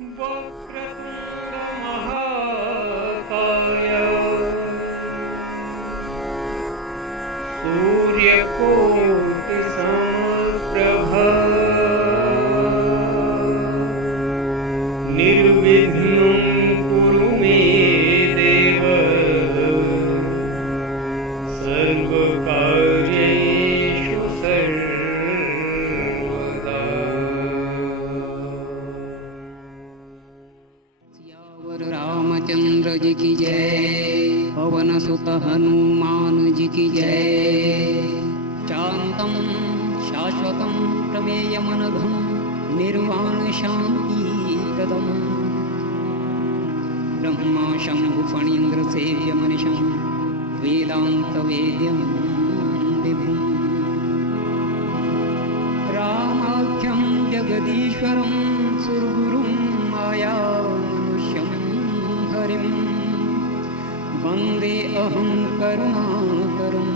वक्रतुण्डमहाकाय सूर्यकोटिसमप्रभा निर्विघ्नं कुरु मे देव सर्वकार्येषु सर्वदा। सियावर रामचंद्र जी की जय, पवन सुत हनुमान जी की जय। शांतं शाश्वतं प्रमेयमनघं निर्वाण शान्तिप्रदम् ब्रह्मा शंभु फणीन्द्र सेव्य मनिषं वेदान्तवेद्यं विभुम् रामाख्यं जगदीश्वरं सुरगुरुं मायामनुष्यं हरिं वन्दे अहं करुणाकरं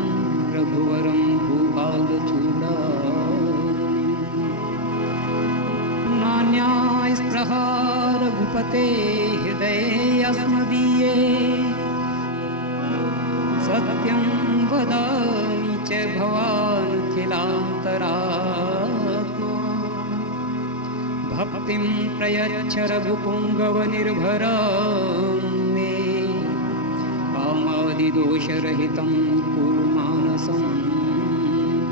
रघुवरं भूपालचूडामणिं। नान्यास्पृहा रघुपते हृदये अस्मदीये सत्यं वदामि च भवान् खिलान्तरात्मा। भक्तिं प्रयच्छ रघुपुङ्गवनिर्भरं मे कामादिदोषरहितं कुरु मानसं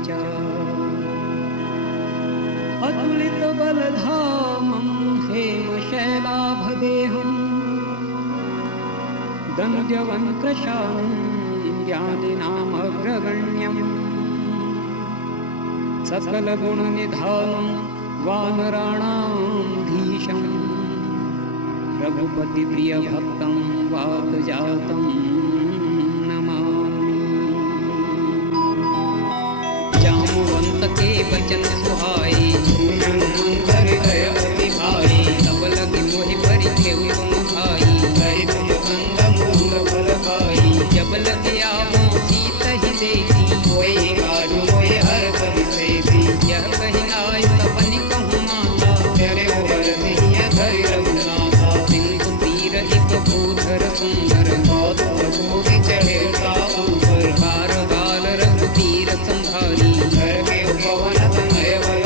च। अतुलितबलधामं हेमशैलाभदेहं दनुजवन्त्रशानं ज्ञानिनामग्रगण्यं सकलगुणनिधानं वानराणां धीशं रघुपतिप्रियभक्तं वातजातं नमामि। जाम्बुवंत के बचन सुहाए मंतर गय अति भाई तब लगी मोहि परिखेउ तुम भाई कहि तुझ बंद मूल फल खाई जब लगे आवो सीत ही देखी कोई काजु मोहि हर करि सेती यह कहि आय तपनि कहु माता तेरे ओवर सिंह धरि रघुनाथा सिंधु तीर एक भूधर सुंदर बहुत प्रभु चढ़े ऊपर बार बार रघुतीर संभारी घर के उपवन तनय भय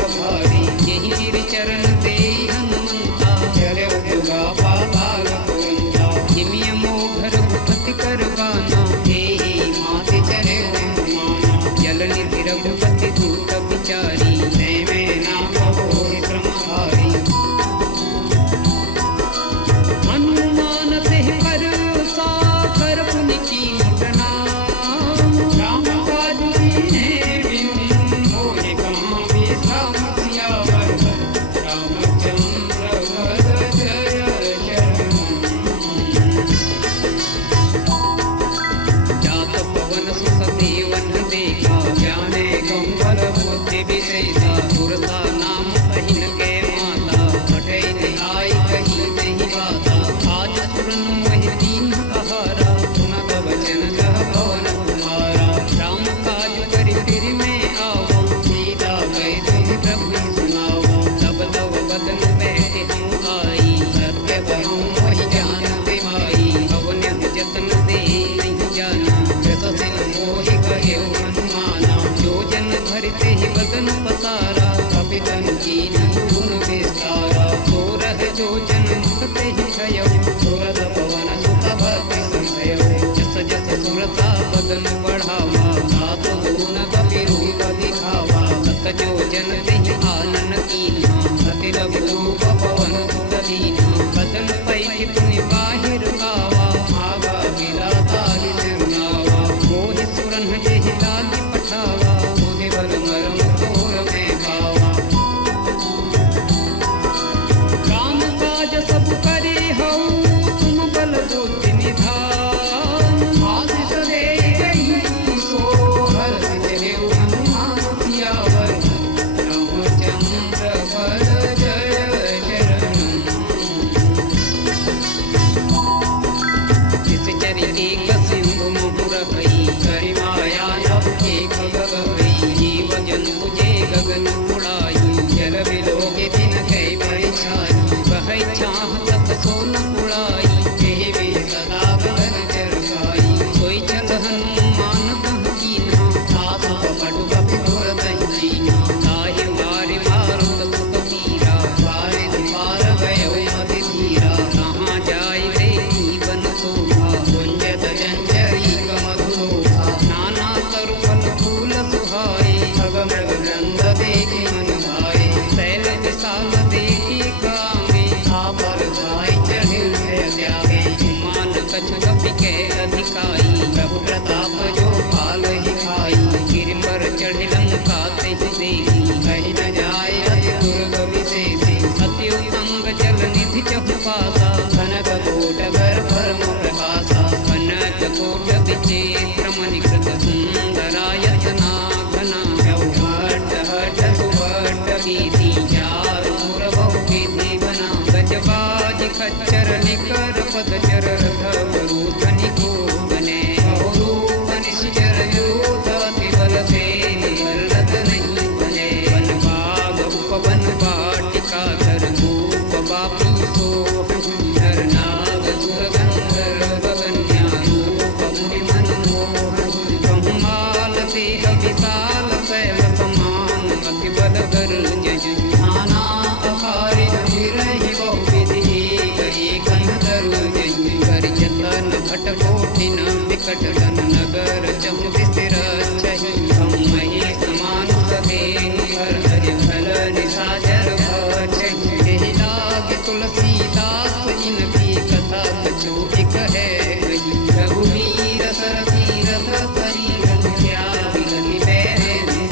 संकट धन नगर चहु स्थिर छहि हम मही समान सदेन हर हरि भल निसाचर भछहि एहि लागे तुलसीदास इनकी कथा कछु एक है कही रघुवीर सरसीर सरी रघुया बिलनि बैर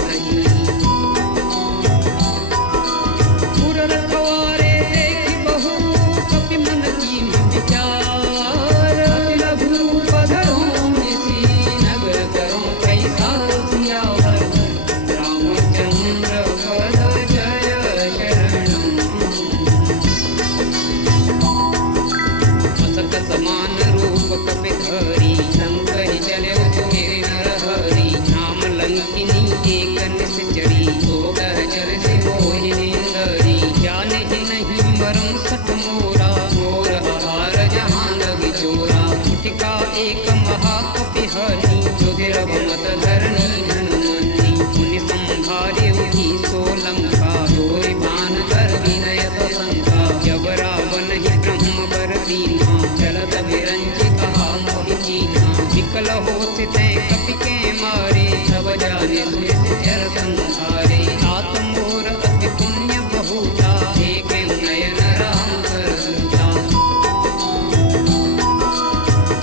सही पुर रखवारे देखि बहु कपि मन कीन्ह विचार लघु रूप धरो निसी नगर करो कैसा सियावर रामचंद्र पद जय शरणम मसक समान रूप कपि धरी संकहि चले सुमेरि नर हरि नाम लंकिनी एक निश्चरी सोगह जल से मोहिनी धरी जाने नहीं मरम सठ मोरा मोर आहार जहाँ लग चोरा उठिका एक महाकपि हनी रुधिर मत धरणी हनुमनी मुनि संभारे उठी सोलंका जोरि भान कर विनय संका जब रावण ही ब्रह्म बर दीना चलत विरंचि कहा मोहि कीन्हा विकल होत तै कपि के मारे सब जाने सुनिश्चर संहारे तात मोर अति पुण्य बहुता एक नयन राम करता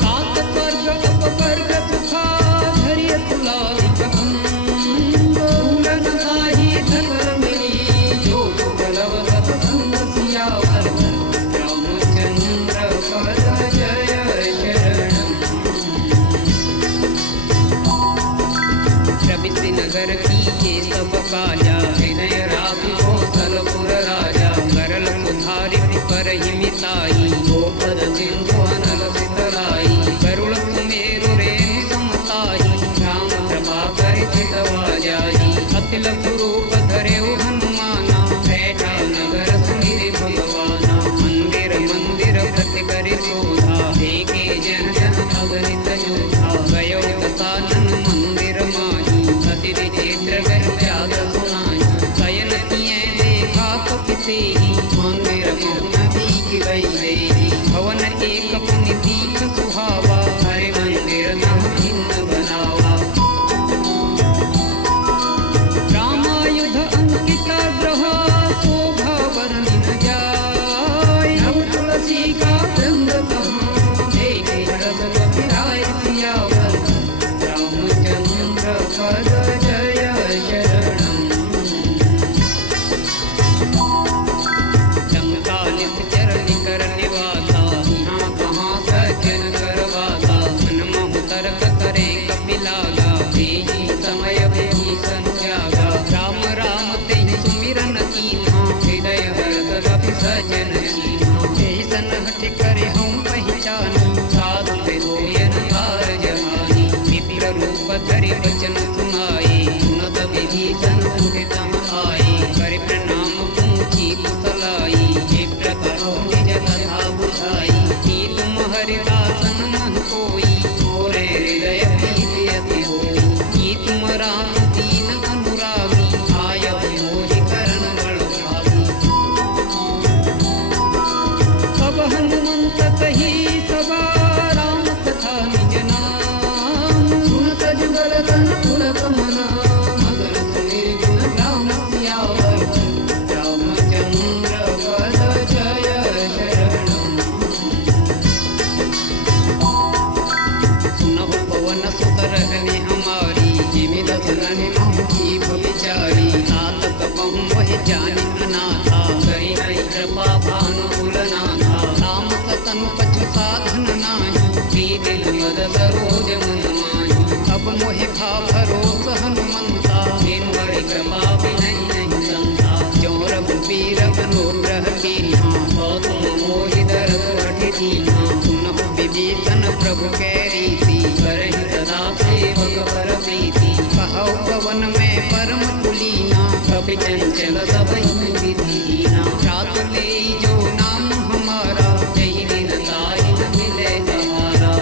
तात स्वर्ग अपवर्ग सुखा धरिय तुलारि कबंध फूलन साही धकर मिली जो बलव सत्संग सियावर रामचंद्र पद जय शरणम प्रविशि नगर की ये सब काजा हृदय राखि कौशलपुर राजा करल सुधारि पर ही मिताई गोपद सिंधु अनल सितलाई करुण सुमेरु रेणु समताई राम कृपा करि चितवा जाई अति लघु रूप धरेउ हनुमाना बैठा नगर सुमिरि भगवाना मंदिर मंदिर प्रति करि शोधा देखे जन जन अगणित योधा गयो दशानन मंदिर माही अति विचित्र गरु जाग सुनाई शयन किए देखा कपि तेहि मंदिर मोहन दीख गई देवी भवन एक पुनि दीख सुहावा हरि मंदिर नह भिन्न बनावा रामायुध अंकित ग्रह शोभा वर्णि न जाय नव तुलसी का वृंद कहाँ देखे रस कपिराय सियावर रामचंद्र पद जय शरणम लंकालिस चरनि कर निवासा यहाँ कहाँ सज्जन करवासा मन महु तर्क करे कपि लागा तेहि समय विभीषण त्यागा राम राम तेहि सुमिरन कीन्हा हृदय हरत कपि सज्जन कीन्हा ऐसन हठ करे हम पहचानी साधु होयन हार जहानी विप्र रूप धरि वचन सुनाए सुनत विभीषण उदित आए कर प्रणाम पूछी कुशलाई विप्र कहो निज कथा बुझाई कि तुम हरिदासन मन कोई मोरे हृदय प्रीति अति होई कि तुम राम दीन अनुरागी आय मोहि करण बड़ भागी सब हनुमंत कही सभा राम कथा निज नाम सुनत जुगल तन पुलक मना मगन सुमिरि गुण राम सियावर रामचंद्र पद जय शरणम सुनहु पवन सुत रहने हमारी जिमि दसरनि महु जीव विचारी तात कबहु वही जानि अनाथा करी हरि कृपा भानुकुल नाथा राम सतन पछु साधन नाही दिल मद सरोज मन माही अब मोहि भा भरोस हनुमंता बिनु हरि कृपा बिनै नहीं संता जो रघुबीर अनुग्रह कीन्हा सो तुम मोहि दरस हठि दीन्हा सुनहु विभीषण प्रभु कै रीति करहि सदा सेवक पर प्रीति कहौ पवन में परम कुलीना कपि चंचल सबहि विधीना रात ले जो नाम हमारा जहि दिन ताहि न मिले सहारा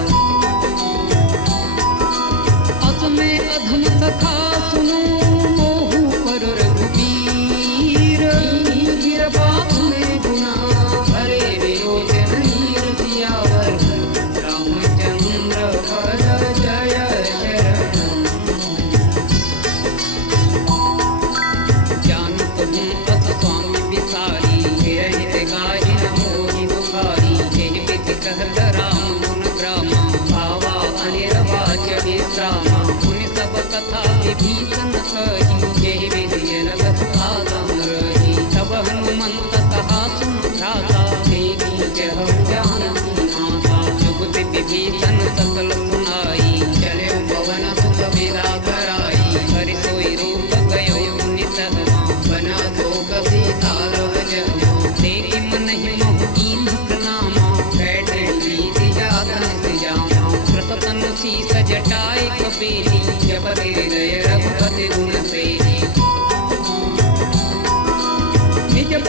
अस में अधम सखा सुनो मोहु पर रघुबीर गिर बात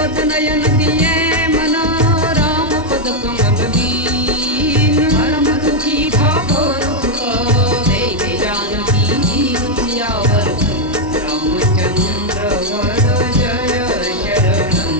पद नयन दिए मना राम पद कमल दीन परम सुखी ठाकुर देवी जानकी सियावर रामचंद्र वर जय शरणम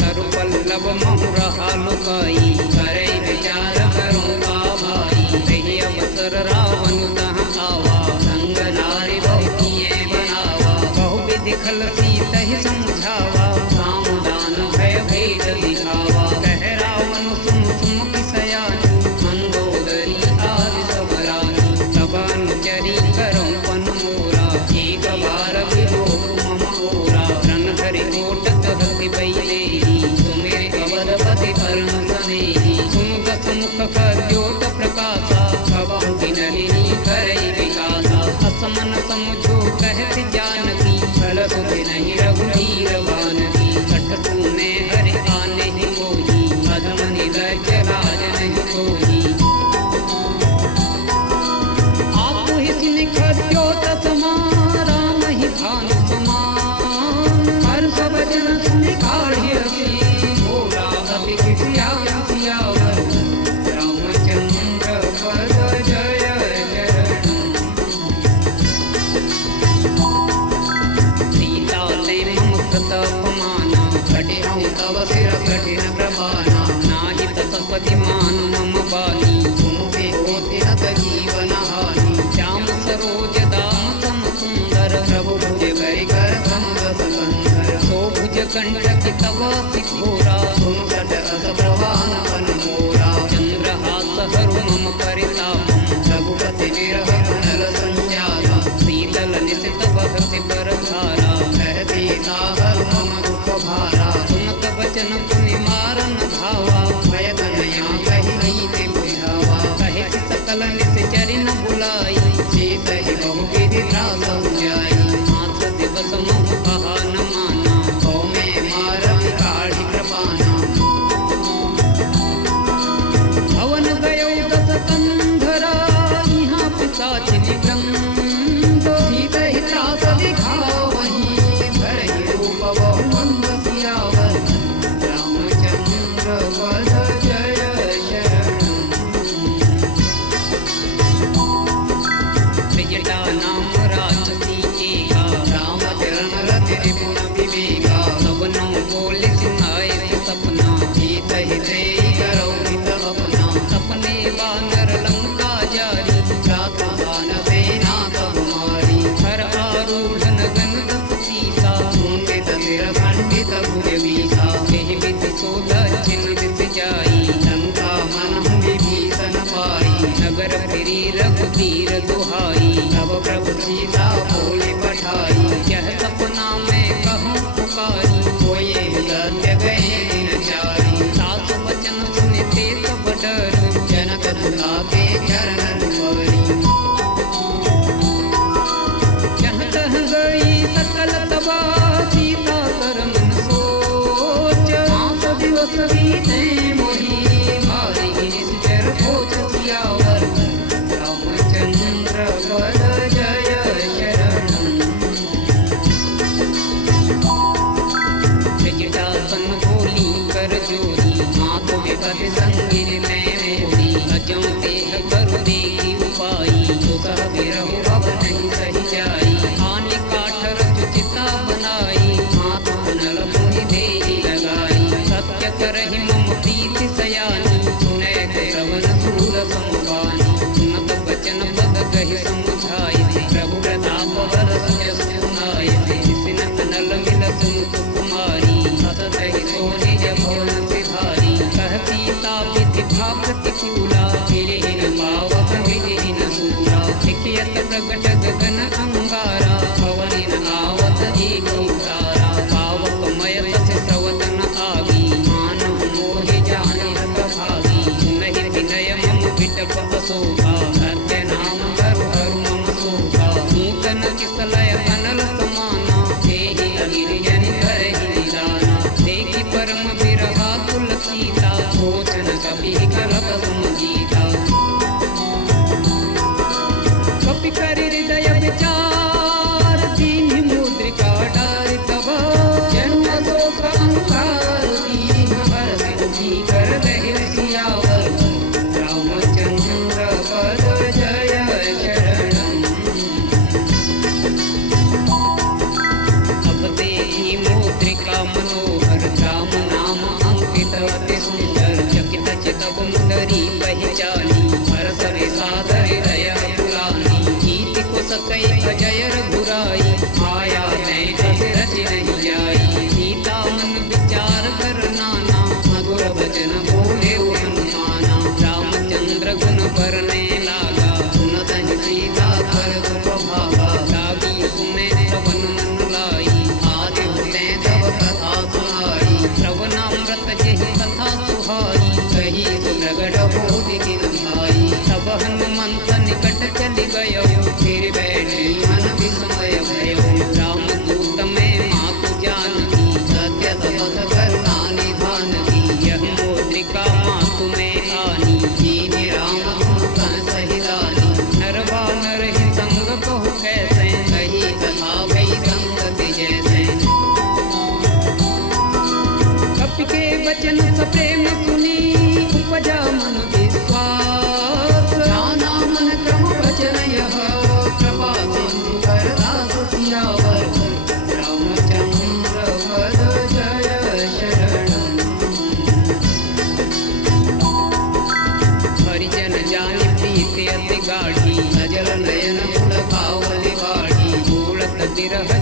सर्वल्लभ महुरहा लुकाई करे विचार करूं का भाई रही अवसर रावण दह आवा संग नारी बहु किए बनावा बहु विधि खल सीत ही समझावा काम दान भय भेद दिखावा कह रावण सुन सुम की सयानी मंदोदरी आदि सब रानी तब अनुचरी करम पन मोरा एक बार विलोक मम ओरा रन धरि कोटक हति बैलेरी सुमेर अवध पति परम सनेही सुन दस मुख कद्योत प्रकाशा कबहु किनलिनी करई विकासा असमन समझो कहत जानकी फल सुधि नहीं रघुवीर बानकी कठ तूने हरि आने ही मोही अधमनि लज राज नहीं सोही आप ही सिन कद्योत समान राम ही भानु समान हर सब जन सुन काढ़ी भोला अति सियावर सियावर रामचंद्र पद जय शरणम सीता ने मम कृत अपमाना घटे हूँ तव सिर कठिन प्रमाना नाहि तत्पति मान मम बाली तुम पे होते नत जीवन हानि श्याम सरोज दाम सम सुंदर प्रभु भुज करि कर समदस कंधर सो भुज कंटक तव सिखोरा तुम सट अस प्रवान पन मोरा चंद्रहास हरु मम परितापम रघुपति विरह नल संजाता शीतल निशित बहति बरधारा कहती हरु मम दुख भारा सुनत वचन पुनि मारन धावा भय तनया कहि नीति बुझावा कहे सकल निश्चरि न बुलाई सीत ही बहु विधि त्रास जाई हाथ दिवस मोह कहा न माना हो में मारम काढ़ी कृपाना भवन गयो दस कंधरा यहाँ पिशाच निगंध सीत ही त्रास दिखाओ वहीं भरहि रूप बहु मंद सियावर रामचंद्र पद जय शरणम त्रिजटा नाम राजसी एका राम चरण रति रिपुन विवेका सबनो बोले सिनाए सपना हित हिते करो हित अपना सपने वानर लंका जारी जाता दान सेना तब मारी हर आरूढ़ नगन दस सीता मुंडे ततिर खंडित भुज बीसा कहि विधि सो दक्षिण दिस जाई लंका मन विभीषण पाई नगर फिरी रघुवीर दुहाई तब प्रभु सीता बोले पठाई यह सपना में कहूँ पुकारी कोये सत्य गए दिन चारी सासु वचन सुनते सब डर जनक सुना के चरण रुपरी जहाँ तह गई सकल तबा सीता कर मन सोच मास दिवस बीते मोही भारी निश्चर खोज सियावर रामचंद्र पद जय शरणम त्रिजटासन बोली कर जोरी मात विपद संगिर में मोरी अजों देह करु देहि उपाई तो सह बिरहु अब नहीं सही जाई हानि काठर चिता बनाई हाथ नल मुनि देहि लगाई सत्य करहि मम प्रीति सयानी सुने श्रवण सूर समवानी सुनत वचन पद कहि समुझाई प्रभु प्रताप बरस जस सुनाई सिन अनल मिल सुन कुमारी हसत ही सो निज भवन सिधारी कहती तापिति भाव प्रतिकूला फिरे न पावक विधि न सूरा हिकियत प्रगट गगन अंगारा भवनि न आवत एक तारा पावक मय तस स्रवत न आगी मानव मोहि जाने हत भागी नहीं विनय मम विटप अशोभा सत्य नाम करु हरु मम शोभा नूतन किसलय अनल समाना हे गिरिजन कर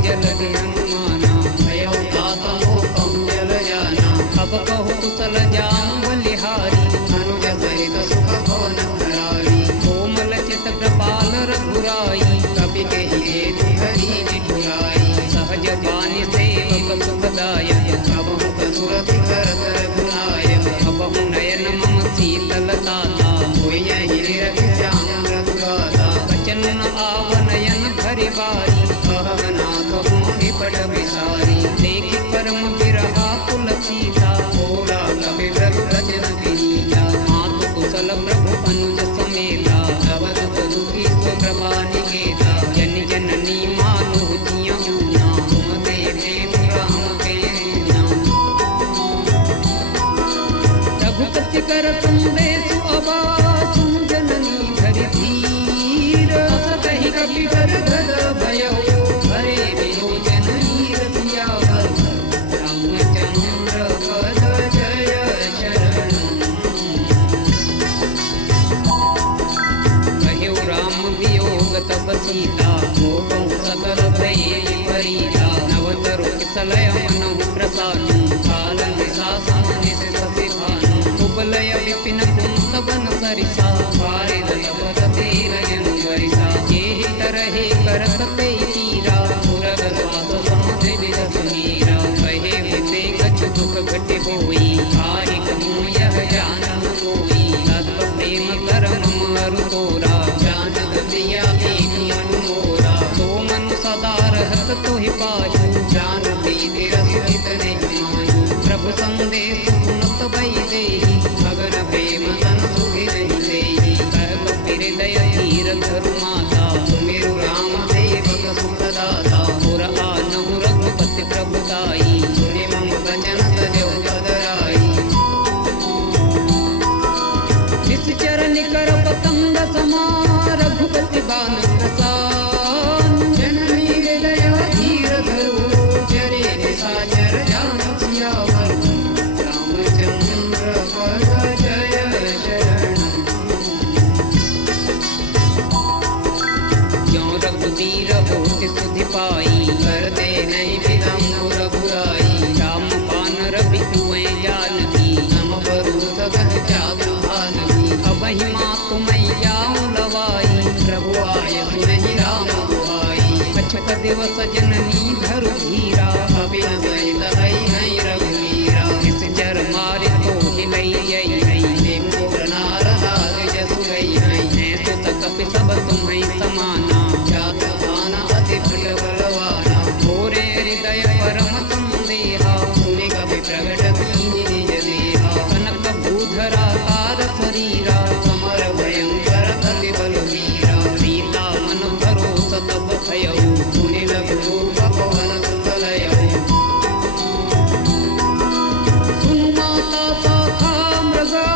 जल हनुमाना भयो तात मोकम जल जाना अब कहो कुशल जाम बलिहारी अनुज सहित सुख भवन हरारी कोमल चित कृपाल रघुराई कपि कहि हेतु हरि निठुराई सहज बानी सेवक सुखदायक कबहु कसुरति करत रघुनायक अबहु नयन मम शीतलताता होयहि निरति श्याम रघुगाता बचन न आवनयन भरि बारी कहवनाथ हूँ निपट विसारी देखि परम बिरहा कुल सीता भोला कपि प्रभु रचन विनीता मातु कुशल प्रभु अनुज समेता अवधूत दुखी स्वप्रभा निकेता जन जननी मानु जिया ऊना तुम देवे राम के नाम रघुपति कर संदेशु अबासु जननी धरि धीर अस कहि कपि कर गद भयो हरे बिनु जननी रसियावर रामचंद्र पद जय शरण कह्यो राम वियोग तब सीता मोहं सकल भय विपरीता नवतरु किसलय मनहु प्रसानु काल निशासन निशित सिखानु कुबलय विपिन कुंत बन सरिसा वारिद यपत तेरयन वरिसा जेहि तरहि करत ते तीरा पुरग स्वास समुद्र विरस मीरा कहे हुते कछु दुख घटे होई आहि कहूँ यह जानन कोई तत्व प्रेम कर मम अरु तोरा जानत प्रिया बेटी अनुमोरा तो मनु सदा रहत तोहि पाछु जान प्रीति रसित नहीं मायू प्रभु संदेश सुनत भई देहि मगन प्रेम तन सुखी नहीं देई कह कपि हृदय धीर धरु माता सुमिरु राम सेवक सुखदाता पुर आनहु रघुपति प्रभुताई सुनि मम वचन तजो पदराई निश्चर निकर पतंग समा रघुपति बान प्रसान जननी हृदय धीर धरो चरे निशाचर जान सियावर रामचंद्र पद जय शरण ज्यों रघुवीर होति सुधि पाई करते नहीं विलम्ब रघुराई राम पान रवि कुएं जानकी नम बरु सगह चातु भानवी अबहि मातु मैयाऊं लवाई प्रभु आय नहीं राम दुआई अछत दिवस जननी धरु धीरा अबिन सहित हई रघुवीरा निश्चर मारि तो हिलई जई हई निम्बुर नार लाग जसु गई हई मैं सुत कपि सब तुम्हें समाना जात भान अति प्रिय बलवाना भोरे हृदय परम संदेहा सुनि कपि प्रगट कीनि निज देहा कनक भूधरा तार शरीरा समर भयंकर अति बलवीरा सीता मन भरोस तब भयऊ सुनि लघु रूप पवन सुतलयऊ सुनु माता शाखा मृगा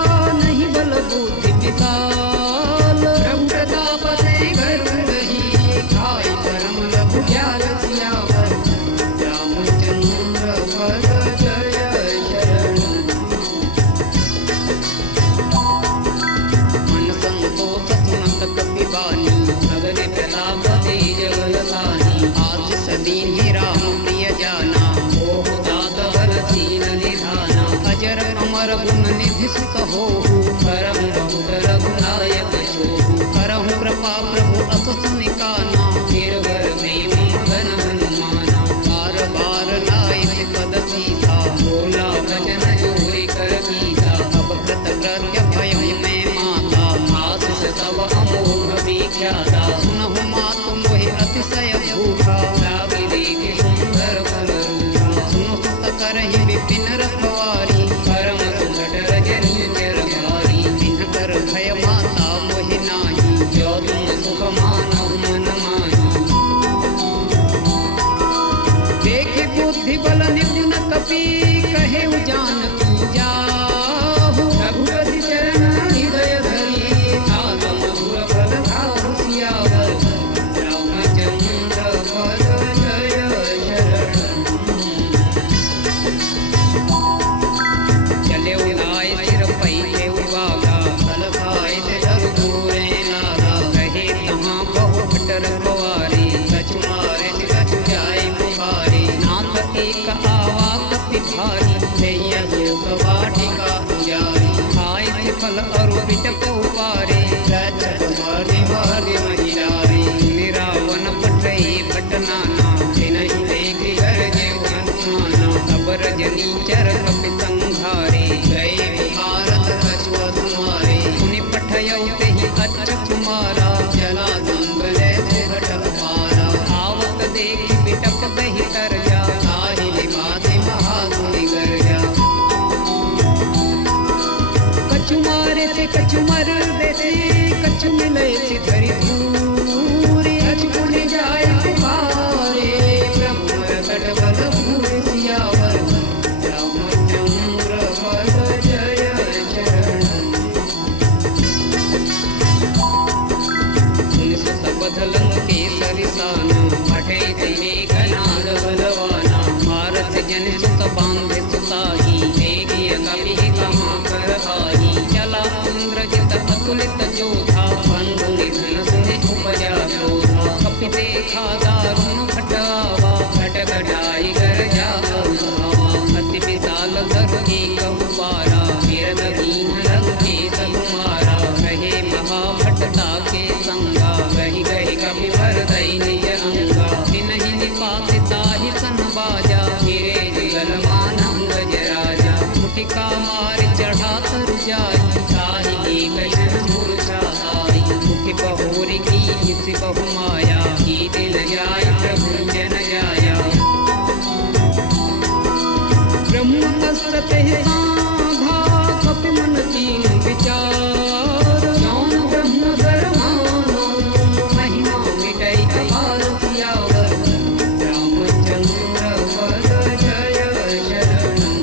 नहीं बल बुद्धि विशाल प्रभु प्रताप से गरुड़ रही खाई परम लघु ज्ञान सियावर रामचंद्र पद जय शरण मन संतोष सुनत कपि बानी अगने प्रताप तेज बलसानी आशीष दीन ही राम प्रिय जाना ओह दात बल सीन निधाना अजर अमर गुण निधि सुत होहु परम बहुत रघुनायक शोभु करहु कृपा प्रभु अस सुनिकाना गिरवर प्रेम मगन हनुमाना बार बार लाय पद सीता बोला भजन जोरी कर गीता अब कृत कृत्य भयं में माता आशीष तब अमोघ विख्याता सुनहु मातु मोहि अतिशय भूखा लागी देख सुंदर फल रूपा सुनु सुत करहि विपिन रखवारी परम सुघट रजनी चर भारी तिन्ह कर भय माता मोहि नाही जो तुम सुख मानव मन माही देखि बुद्धि बल निपुण कपि कहे जानकी जाहु रघुपति चरण हृदय धरी तात मधुर फल खाहु सियावर रामचंद्र पद जय शरण चले उलाय सिर पैठे उबागा फल खाए ते धरु दूरे नागा कहे तहाँ बहु भटर गवारे कछु मारे कछु जाय भारी दैया शोक वाटिका पुजारी खाए थे फल और बिटक उपारे रक्षक मार्दि मार्दि महिलारी निरावन पटई पटनाना नहीं देखी घर जेव हनुमाना अब रजनी चर कपि संघारे गए भारत कछुआ तुम्हारे मुनि पठयौ तेहि अच्छ कुमारा जला गंगले सुघट अपारा आवत देख बिटप बहि तरजा ताहि माति महागुणि गर्जा कछु मारे थे कछु मर देते कछु मिले थे धरि दूरी कछु पुण्य जाय तुम्हारे ब्रह्म रकट बल भूर सियावर रामचंद्र पद जय चरण सुन सबधलं के सरिसाना मठे दिवे गनाद बलवाना भारत जन सुत बांधे सुताही देगी कवि कहाँ कर आई चला इंद्रजित अतुलित जोधा बंधु निधन सुनि उपजा क्रोधा कपि देखा दारुण भटावा घट घटाई कर जा अति विशाल धर एक पारा गिरद दीन लंके सकुमारा कहे महाभटता के संगा गहि गहि कपि भर दई निज अंगा तिनहि निपाति ताहि सन बाजा गिरे जुगल मानम गज राजा मुटिका मार चढ़ा तर जाई ताहि एक जन मूर्छा आई मुठि बहोरी की इस बहु माया की दिल जाय प्रभु जन जाया ब्रह्म कसरते साधा कपि मन कीन विचार ज्ञान ब्रह्म धर्मानो महिमा मिटई अपार सियावर रामचंद्र पद जय शरणम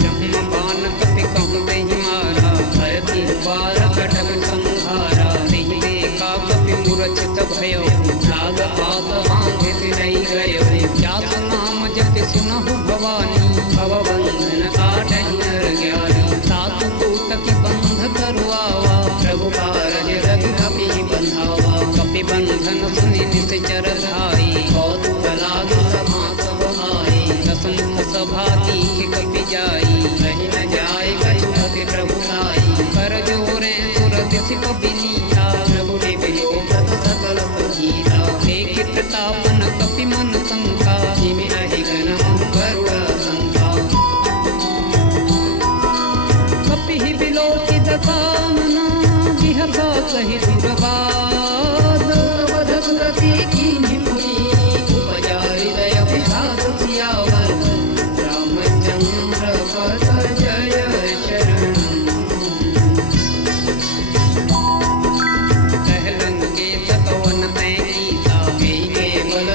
ब्रह्म बान कपि कहु देहि मारा भरति बार कटक संहारा देहि देखा कपि मूर्छित भयो नाग पात मांगित नहीं गयो जासु नाम जपि सुनहु भवानी भवबंधन काटहि नर ज्ञानी साधु दूत की बंध करुआवा प्रभु कारज रघु कपि बंधावा कपि बंधन सुनि निश्चर धाई कौतुक लागु समात बहाई दसमुख सभा दीख कपि जाई कहीं न जाय कछुपति प्रभु लाई कर जोरे सुर दिसि पबिनीता प्रभु विलोकत सकल प्रगीता देख प्रतापन कपि मन शंका जिमि नहि घन महु गरुड़ शंका कपि ही बिलोकि दसानना बिहसा कहि दुर्बाद वध सुरति कीन्हि पुनि उपजा हृदय विषाद सियावर रामचंद्र पद जय शरणम कहलन के तकवन तै कीसा के बल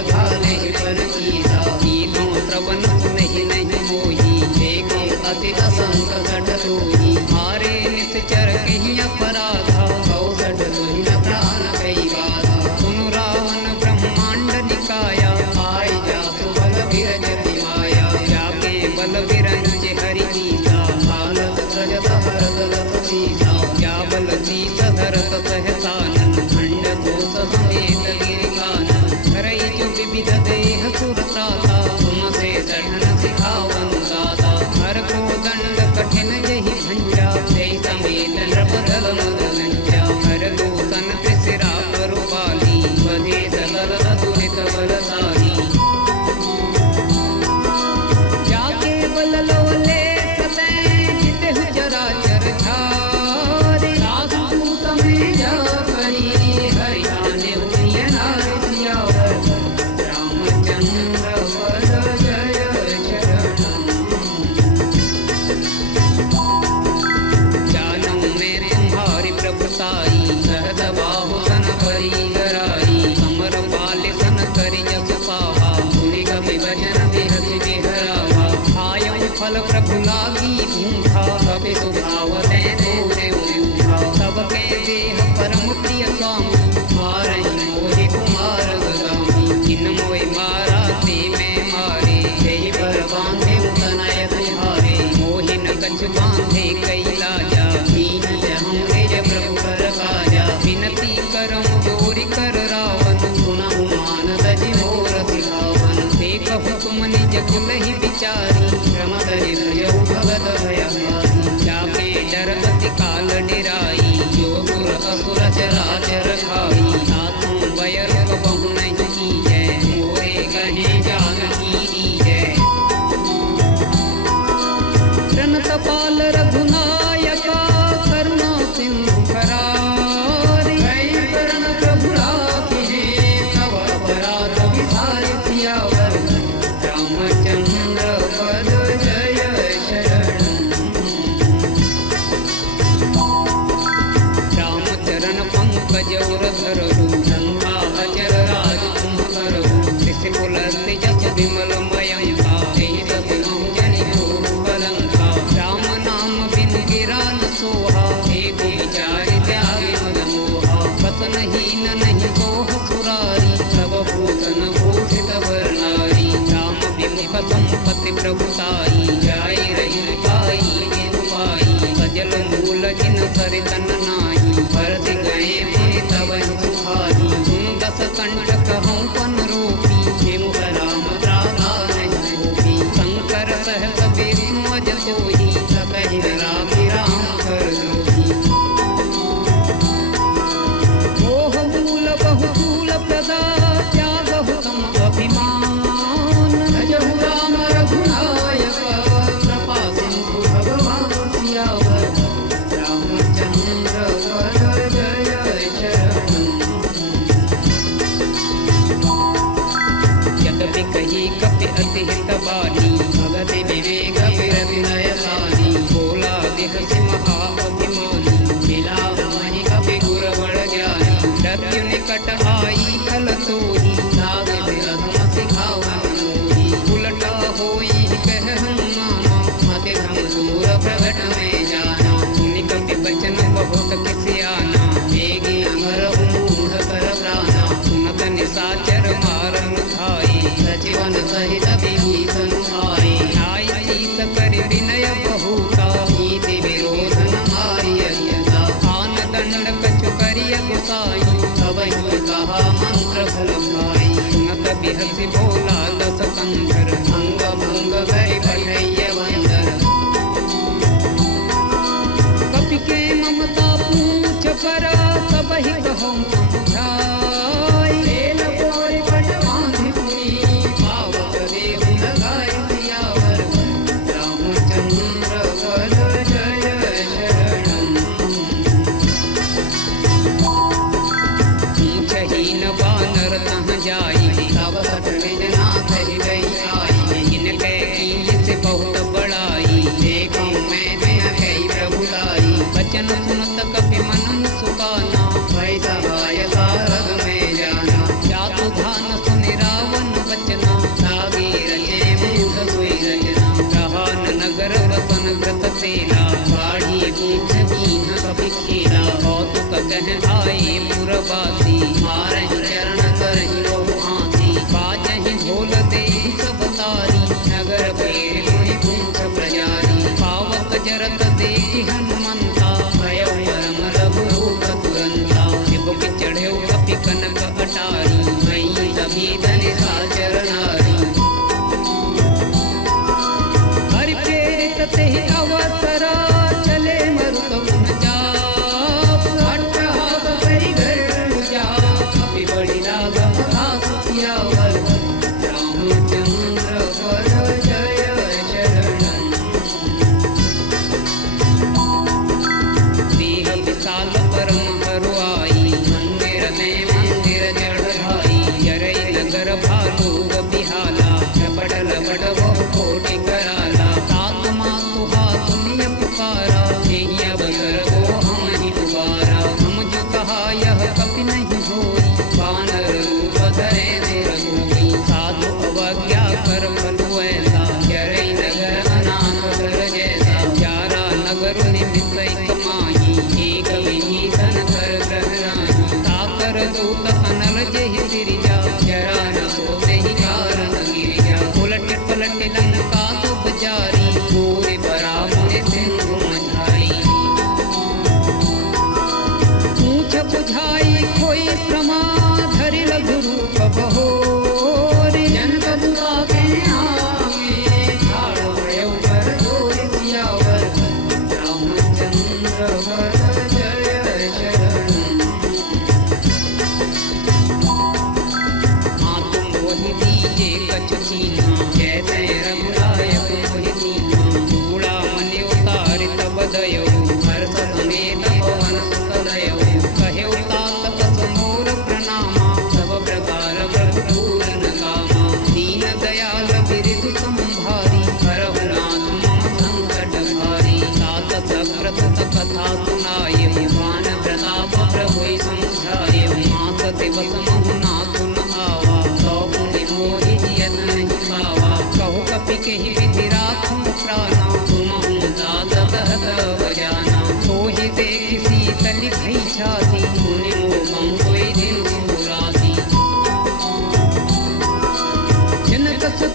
कुलहि विचारी श्रम दरिद्र भगत भयहारी जाके डर अति काल डिराई जो सुर असुर चराचर खाई सातों बयर बहु नहीं कीजै मोरे कहे जानकी दीजै रन तपाल रघुनायका करुणा सिंधु करारी गई करण प्रभु राखी है तव अपराध विसारि सियावर रामचंद्र पद जय शरणम रामचरण पंकज और धरहु गंगा अचर राज तुम करहु तिस पुलस्ति जस विमल मयंका तेहि सब जनि हो कलंका राम नाम बिन गिरा न सोहा एक विचार त्यागे मद मोहा बसन हीन नहीं कोह सुरारी सब भूषण भूषित वर्णारी राम विमुख संपत्ति प्रभुताई जाय रही पाई के पाई सजल मूल जिन सरितन नाही भरत गए पुनि तब सुखाई सुन दस कंटक हूँ पन रूपी हे मुख राम प्राणा नहीं होपी शंकर सहस विष्णु अज सोही सकहि राखी राम कर द्रोही मोह मूल बहुतूल प्रदा त्यागहु तम अभिमान भजहु राम रघुनायक कृपा सिंधु भगवान सियावर रामचंद्र पद जय शरणम यद्यपि कही कपि अति हित बानी भगति विवेक विरति नय सानी बोला दिहसि महा अभिमानी मिला महि कपि गुर बड़ ज्ञानी मृत्यु निकट आई खल सोही लाग विरधम सिखावन मोही उलटा होई कह हनुमाना मति धम दूर प्रगट में जाना सुनि कपि बचन बहुत किसियाना वेगी अमर मूढ़ कर प्राणा सुनत निशाचर मारन खाई सचिवन सहित विभीषण आए आई सीत कर विनय बहुता नीति विरोध न मारी अयता आन दंड कछु करिय गुसाई तब ही कहा मंत्र फल भाई सुनत बिहसि बोला दस कंधर अंग भंग गए बढ़ैय बंदर कपि के ममता पूछ पर सबहि कहूँ समझाई बेल कोरि पट बांधि पुनि पावक देहु लगाई सियावर रामचंद्र पद जय शरणम पूछहीन वानर तह जाई तब सठ निज नाथ ही गई आई इनके कीन से बहुत बड़ाई देखूं मैं बिन कई प्रभु लाई बचन सुनत कपि मन सुकाना भय सहाय सारद में जाना जातु धान सुनि रावण बचना लागे रचे मूढ़ सोई रचना रहान नगर रतन व्रत सेला बाढ़ी पूछ कीन कपि खेला कौतुक कह आए पुरवासी मारहि चरण करहि बहु आसी बाजहि ढोल दे सब तारी नगर पेर मुनि पूछ प्रजारी पावक जरत देखि हनुमंता भय परम लघु रूप तुरंता विभुक चढ़ेउ कपि कनक अटारी मई सभी धन साचर नारी हरि प्रेरित तेहि अवसरा चले मरुत उन जाप अट्टहास करि घर जा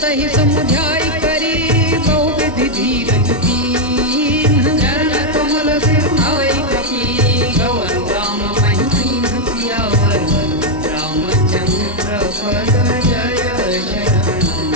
तहि समुझाई करी बहुविधि धीरज दीन चरण कमल सिरनाई कपी गवन राम महिषी सियावर रामचंद्र पद जय शरणम।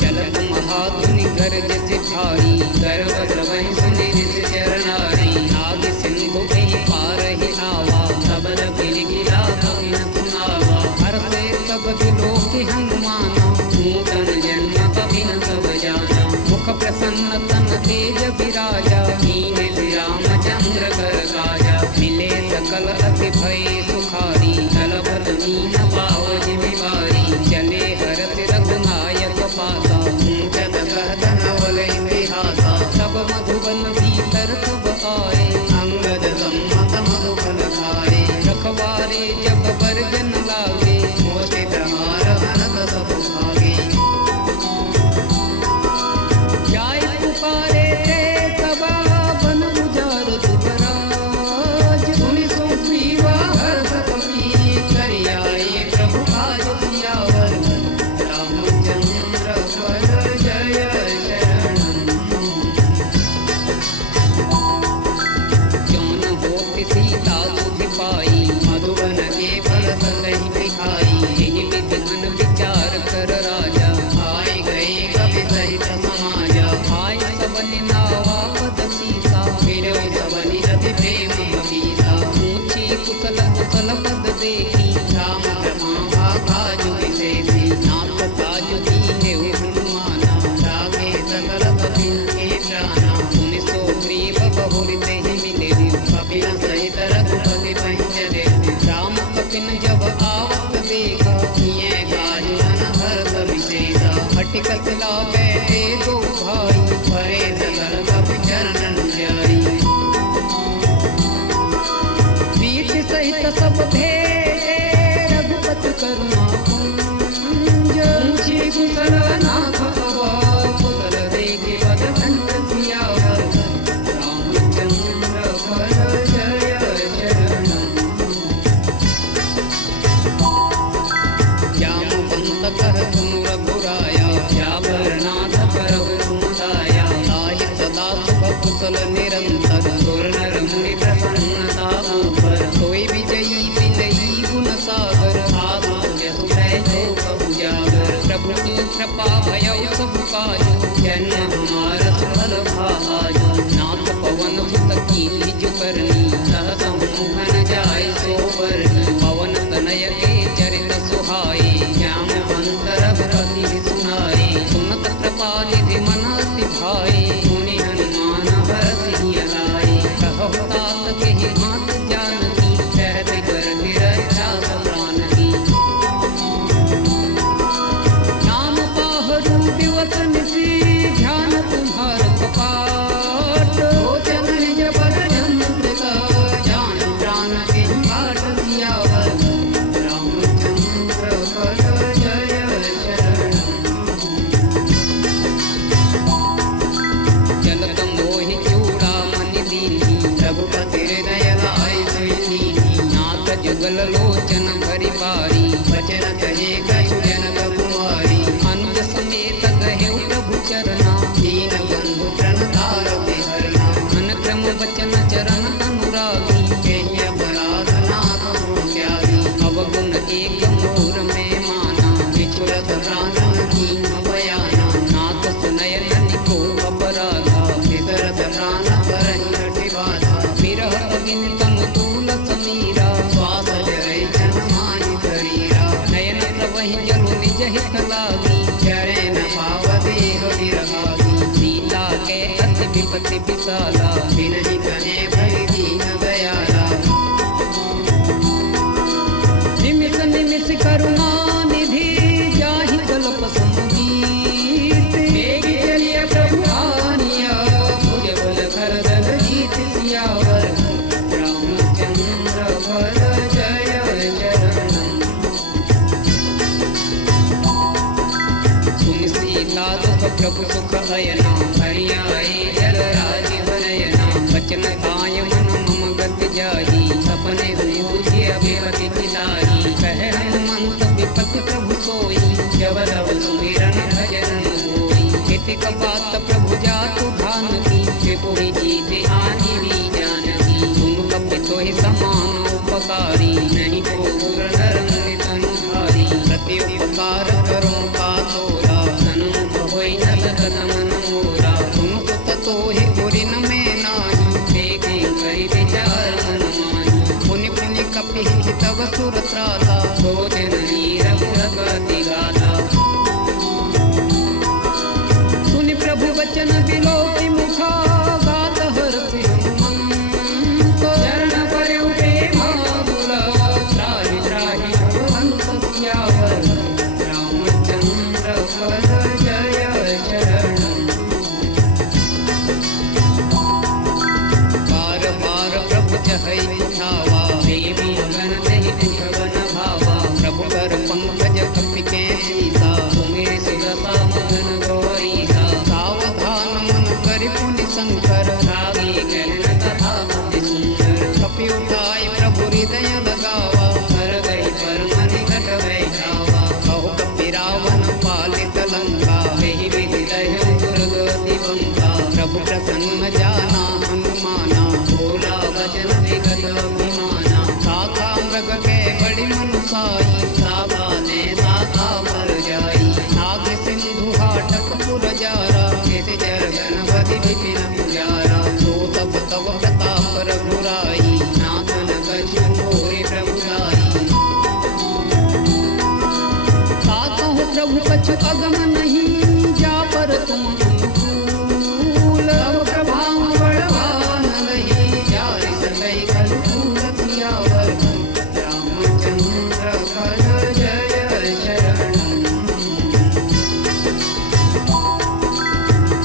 चलत महाधुनि गरज सिखारी गर्व द्रवहि सुनि निज चरनारी आग सिंधु कहीं पार ही आवा सबल गिर गिरा कभी न सुनावा हर से सब दिलों के हनुमाना नूतन जन्म कभी न सब जाना मुख प्रसन्न तन तेज विराजा हीन रामचंद्र कर काजा मिले सकल अति भय सुखारी तलभत मीन पावज बिवारी चले हरत रघुनायक पासा ऊंचत कहतन वल इतिहासा सब मधुबन भीतर सब आए अंगद सम्मत मधुबन खाए रखवारे जब बरगन लागे मोटे प्रहार हनत सब भागे जाय पुकारे ते सबा बन उजार दुबराज सुनि सुग्रीवा हर्ष कपी कर आए प्रभु आज सियावर रामचंद्र पद जय शरणम। जौन होत सीता सुधि पाई मधुबन के फल सकहि दिखाई एहि विधि मन विचार कर राजा आए गए कवि सहित समाजा आए सबनि नावा पद सीता फिर सबनि अति प्रेम कपीसा ऊंची कुशल कुशल पद देखी राम ब्रह्मा भागा जुगि सेती नाथ ताजु दीने हनुमाना रागे सकल कपिन के प्राणा सुनि सुग्रीव बहुरि तेहि मिले कपिन सहित रघुपति पंच देव राम कपिन जब आवत देखा किए काज मन हर्ष विशेषा हटिकत लागे ते दो भाई परे सकल कपि चरणन जाई प्रीति सहित सब भेटे रघुपति करुणा कुंज ऊंची कुशल नाथ अवा कुशल देखे पद कंठ सियावर रामचंद्र पद जय शरणम। जामवंत कह तुम रघुराया जाबर नाथ करहु तुम दाया ताहि सदा शुभ कुशल निरंतर सुर नर मुनि प्रसन्नता ऊपर सोई विजयी विनयी गुण सागर आदुर्य सुभय जो कबु जागर प्रभु की कृपा भयउ सब काजु जन्म हमार सुफल भाजु नाथ पवन सुत कीन्हि जो करनी सहस मोहन जाय सो बरनी पवन तनय के चरित सुहाए जामवंत रघुपति सुनाए सुनत कृपा निधि मन अति भाए सुनि हनुमान हरषि अलाए कहु तात केहि हाथ जानकी सहज कर रक्षा प्राण की नाम पाहु दिवस निशि ध्यान तुम्हार कपाट भोजन निज पद जंत्रिका जान प्राण के बाट सियावर रामचंद्र पद जय शरणम। चलत मोहि चूड़ामणि दीनी रघुपति हृदय लाय सुनीति नाथ जुगल लोचन भरि पारी वचन कहे कछु जनक कुमारी अनुज समेत गहेउ प्रभु चरना दीन बंधु प्रणतार हरना मन क्रम वचन चरण अनुरागी कहिय अपराध नाथ त्यागी अवगुण एक मोर में माना विचुरत प्राण कीन बयाना नाथ सुनयन निको अपराधा विदरत प्राण करहि हठि बाधा विरह अगिन तनु तूल समीरा श्वास जरै जन माहि शरीरा नयन प्रवहि जलु निज हित लागी चरै न पावति विरहागी सीता के अति विपति विशाला बिनहि कहे भय दीन दयाला निमिष निमिष करुणा निधि जाहि कल्प समुदीत वेग चलिए प्रभु आनिया भुज बल कर दल जीत सियावर रामचंद्र पद जय शरणम। सुनि सीता दुख प्रभु सुख अयना हरियाए जल राज बनयना वचन काय मन मम गति जाही सपने हुई बुझि अभिमति चिताही कह हनुमंत विपत एक बात प्रभु जातु धान की, त्रिपुरी जीते आनी भी जानकी। तुम कपि तो ही समान उपकारी, नहीं तो गुर नरम तनुधारी। प्रति उपकार करो का तोरा, सन्मुख होई न लगत मन मोरा। तुम सुत तो ही गुरिन में नाही, देखे करि विचार मन माही। पुनि पुनि कपि तव सुर त्राता, भोजन नीरव रगति गाता। सुनि प्रभु वचन बिलोकि मुखा, गात हर्षि हनुमंत। चरण परयु प्रेम आतुर, त्राहि त्राहि भगवंत सियावर। रामचंद्र पद जय शरणम। बार बार प्रभु चहै उठावा, प्रेमी अगन नहीं दुखवन भावा। प्रभु कर पंकज कपि के सीता, तुम्हे सुदशा मगन गौरीसा। सावधान मन करि पुनि शंकर, रागी गहन कथा अति सुंदर। कपि उठाई प्रभु हृदय लगावा, हर गई परम निकट बैठावा। कहो कपि रावण पालित लंका, वही विधि दह्युं दुर्गति बंका। प्रभु प्रसन्न जाना हनुमाना, बोला वचन विगत अभिमाना। साखा मृग के बड़ी मनुसाई, साखा ने साखा मर जाई। नाग सिंधु हाटक पुर जारा, जिस जरगन बदि विपिन पुजारा। सो तब तव प्रताप रघुराई, नाथन कछु मोहि प्रभु लाई। साकहु प्रभु कछु अगम नहीं, जा पर तुम अनुकूल। तब प्रभाव बड़वान लही, जारि सकै कलुकूल सियावर। रामचंद्र पद जय शरणम।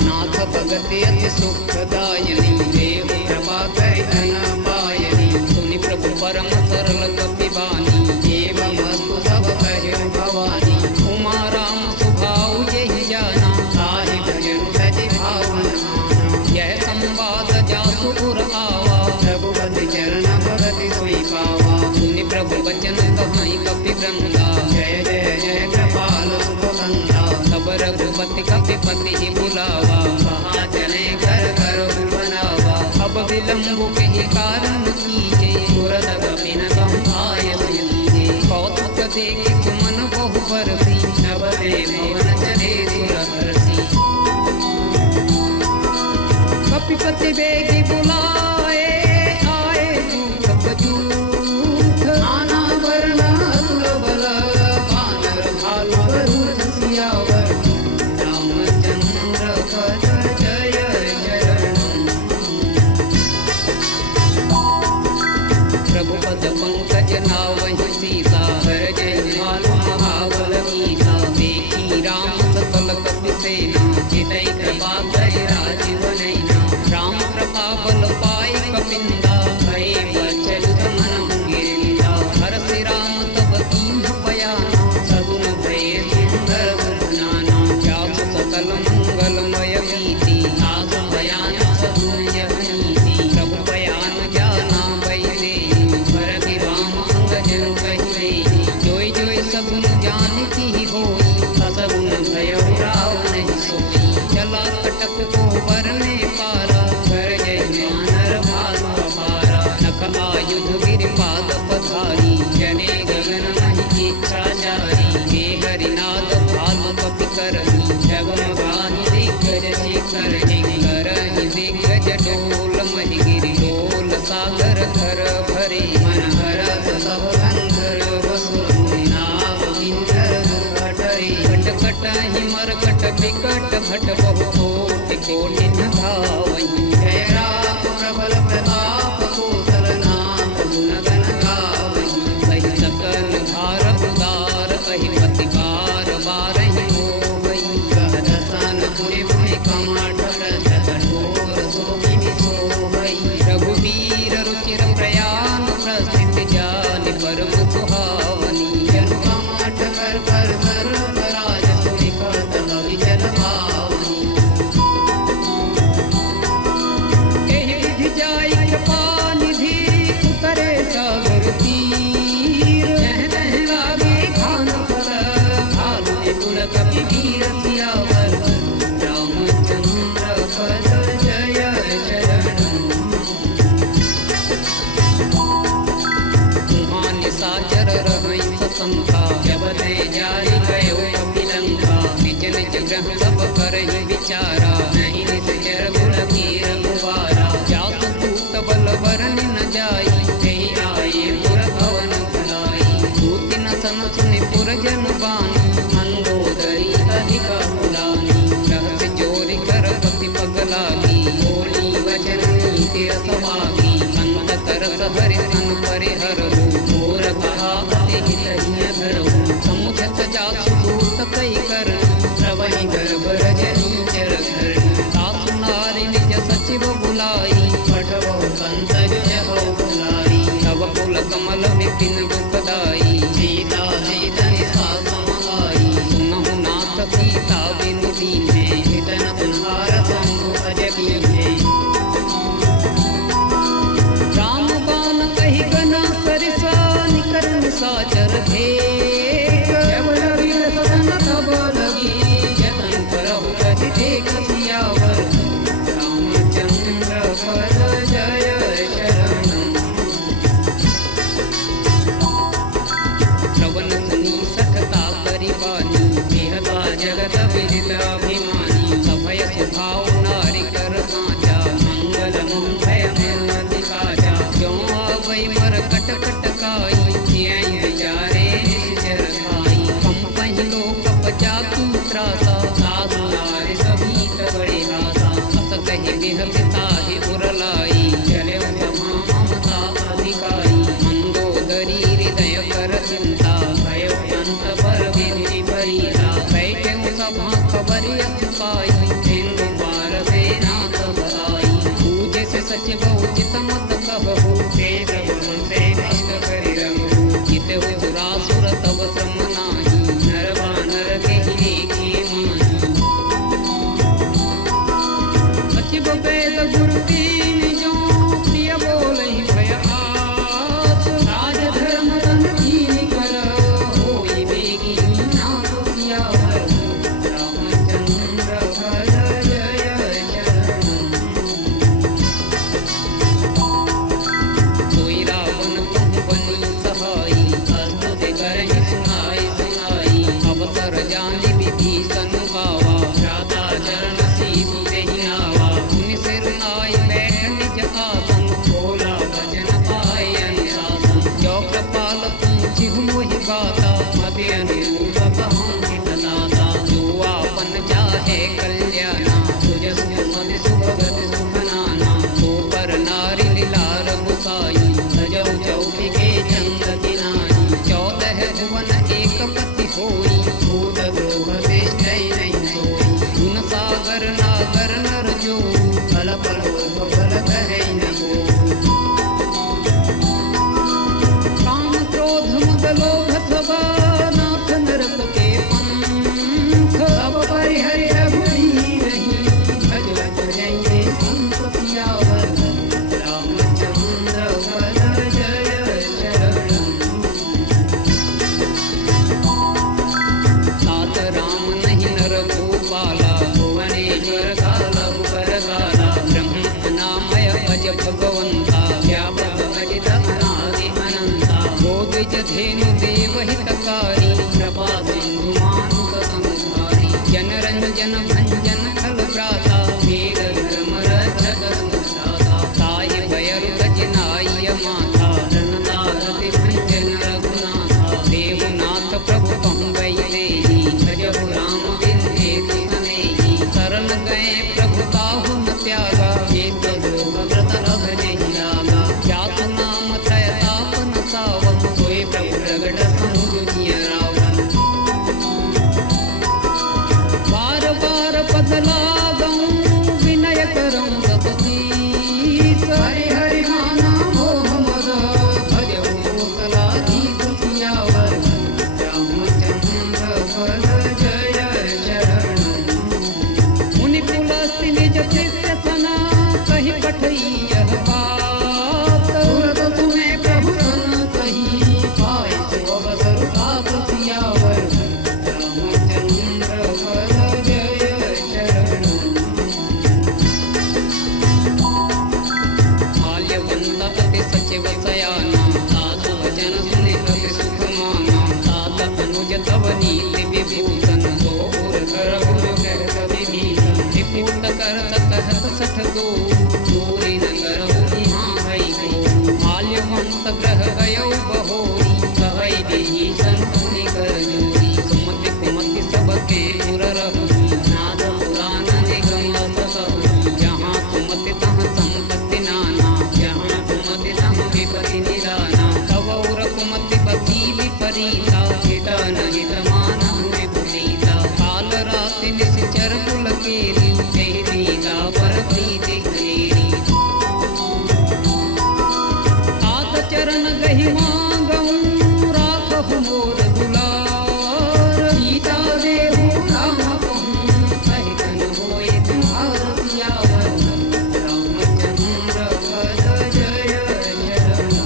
नाथ भगति अति सुखदायिनी, देव कृपा करि धन पायनी। सुनि प्रभु परम सरल कपि बानी, एवं अस्तु सब कह्यो भवानी। उमा राम सुभाउ जेहि जाना, ताहि भजन तजि भावन माना। यह संवाद जासु उर आवा, रघुपति चरण भगति सोई पावा। सुनि प्रभु वचन कहाई कपि वृंदा, जय जय जय कृपाल सुखकंदा। तब रघुपति कपि पति ही बुलावा, कहा चले घर घर बनावा। अब विलंब कहि कारण कीजे, तुरत कपि न गंभाय लीजे। कौतुक देखि सुमन बहु बरसी, नभ से भवन चले सुरहर्षि। कपिपति बेगी बुलाए, आए दूत दूत। नाना वर्ण असुर बल, वानर भालु बरूथ सियावर। रामचंद्र पद जय शरणम। प्रभु पद पंकज नावहि सीता, हर जय मालु महाबल गीता। देखी राम सकल कपि सेना, हितै कृपा करि राजीव नैना। राम कृपा बल पाई कपिंदा, भय बचल मन गिरिंदा। हरषि राम तब कीन्ह बयाना, सगुन भय सुंदर गुणगाना। जासु सकल मंगलमय कीर्ति, आसु बयान सगुन यह नीति। प्रभु बयान जाना बैदेही, भरति राम अंग जन कहि। जोई जोई सगुन जानती होई, असगुन भयउ राव नहीं सोई। चला कटक को बरने पारा, कर जय मानर भानु अपारा। नख आयुध गिरिपाद पधारी, जने गगन महि इच्छा जारी। हे हरिनाद भानु कपि करही, जगमगाहि दिग्गज शिखरहि। करहि दिग्गज डोल महि गिरि डोल, सागर घर भरे। मन हरस सब गंधर्व सुर मुनि, नाव किन्नर दुर्घटरे। कट कटहि मरकट विकट भट, बहु कोटि कोटि न धावहि। जय राम प्रबल प्रताप, कौशल नाम गुण गण गावहि। कहि सकल भार उदार, कहि पति बार बारहि मोहि। कह दसन पुनि पुनि कमठ, कठोर सोखि सोहै। रघुवीर रुचिर प्रयाण, प्रस्थित जानि परम सुहावनी। जनु कमठ कर कर सर्व राज, सुनि कहत कवि जन भावनी। निशाचर रहई सतंका जब ते जारी गयो कपिलंका निज निज ग्रह सब करहि विचारा नहीं निश्चर गुण की रघुवारा जातु दूत बल बरनि न जाई ते आए पुर भवन बुलाई दूति न सन सुनि पुर जन बानी मंदोदरी अधिका बुलानी रहस्य चोरी कर पति पगलागी बोली वचन नीति रसवागी अंत करस हरि सन परिहरहु मोर कहा अति हितहिय धरहु समुझत जासु दूत कई कर प्रवहि गर्भ रजनी चर धरणी सासु नारी निज सचिव बुलाई पठवहु पंकज जहु बुलाई तब फूल कमल विपिन दुखदाई सीता सीता निशा समाई सुनहु नाथ सीता बिनु दीन्हे हितन तुम्हार शंभु अज कीन्हे राम बाण कहि गना सरिसा निकर निशाचर भेख जब लगी सदन तब लगी जतन करहु कहि देख सियावर रामचंद्र पद जय शरणम श्रवण सुनी सखता करिबानी बेहदा जगत विदित अभिमानी सभय सुभाव नारी कर साचा मंगल भय मति काजा क्यों आवै मर कट कट काई न्याय विचारे निश्चर खाई कंपहि लोक पचातु त्रासा साधु नारी सभी तगड़े हासा अस कहि बिहता ही उरलाई चले समा ममता अधिकारी मंदोदरी हृदय कर चिंता भयो अंत पर विधि भरीता बैठे सभा खबर यश पाई हिंदू बार सेना सब आई पूजे से सचिव उचित मत कहु तेज गुण से कष्ट करि रहु चित हो सुरासुर तब श्रम नाही नर वानर के देखी माही सचिव वेद गुरु तीन जो प्रिय बोलहि भय आस राज धर्म तन कीन कर होई बेगी नाथ सियावर रामचंद्र पद जय शरणम सोई रावण तुम बनी सहाई अस्तुति करहि सुनाई सुनाई अवसर जानि विभीषण भावा भ्राता चरण सीसु देहि आवा मुनि सिर नाय बैठ निज आसन बोला भजन पाय अनुशासन जो कृपाल पूछिहु मोहि गाता मति अनुरूप कहूँ हितदाता जो आपन चाहे कल्याणा तुझ सुमति सुभगति सुखनाना तो पर नारी लीलार गुसाई सजहु चौकी के चंद किनारी 14 भुवन एक पति होई भूत द्रोह चेष्टै नहीं सोई गुण सागर नागर नर जो फल फलोर्भ फल कहे न को काम क्रोध मद लोभ स्वभा नाथ नरक के पंख अब परिहरि रघुवीर रही भजत जय संत सियावर रामचंद्र पद जय शरणम सात राम नहीं नर भूपाला भुवनेश्वर काला कर काला ब्रह्म नामय अज भगवंता व्यापक अजित अनादि अनंता गोद्विज धेनु देव हितकारी कृपा सिंधु मानुष संहारी जन रंजन भंजन खल भ्राता वीर धर्म रक्षक सुत्राता साई भयरु रजनाय माता रणता रति भंजन रघुनाथा देवनाथ प्रभु पंबई देहि भजहु राम विद्येति सनेहि शरण गए प्रभु ताहु न त्यागा एक द्रोह व्रत रघ नहीं लागा जातु नाम त्रय ताप न सावम सोई प्रभु प्रगट परीता हित नहीं माना में पुनीता काल रात निश्चर कुल केली तेरीता पर प्रीति करेरी आत चरण गहि मांगऊं राखहु मोर दुलार सीता देहु राम कहूं सहितन होए तुम्हार सियावर रामचंद्र पद जय शरण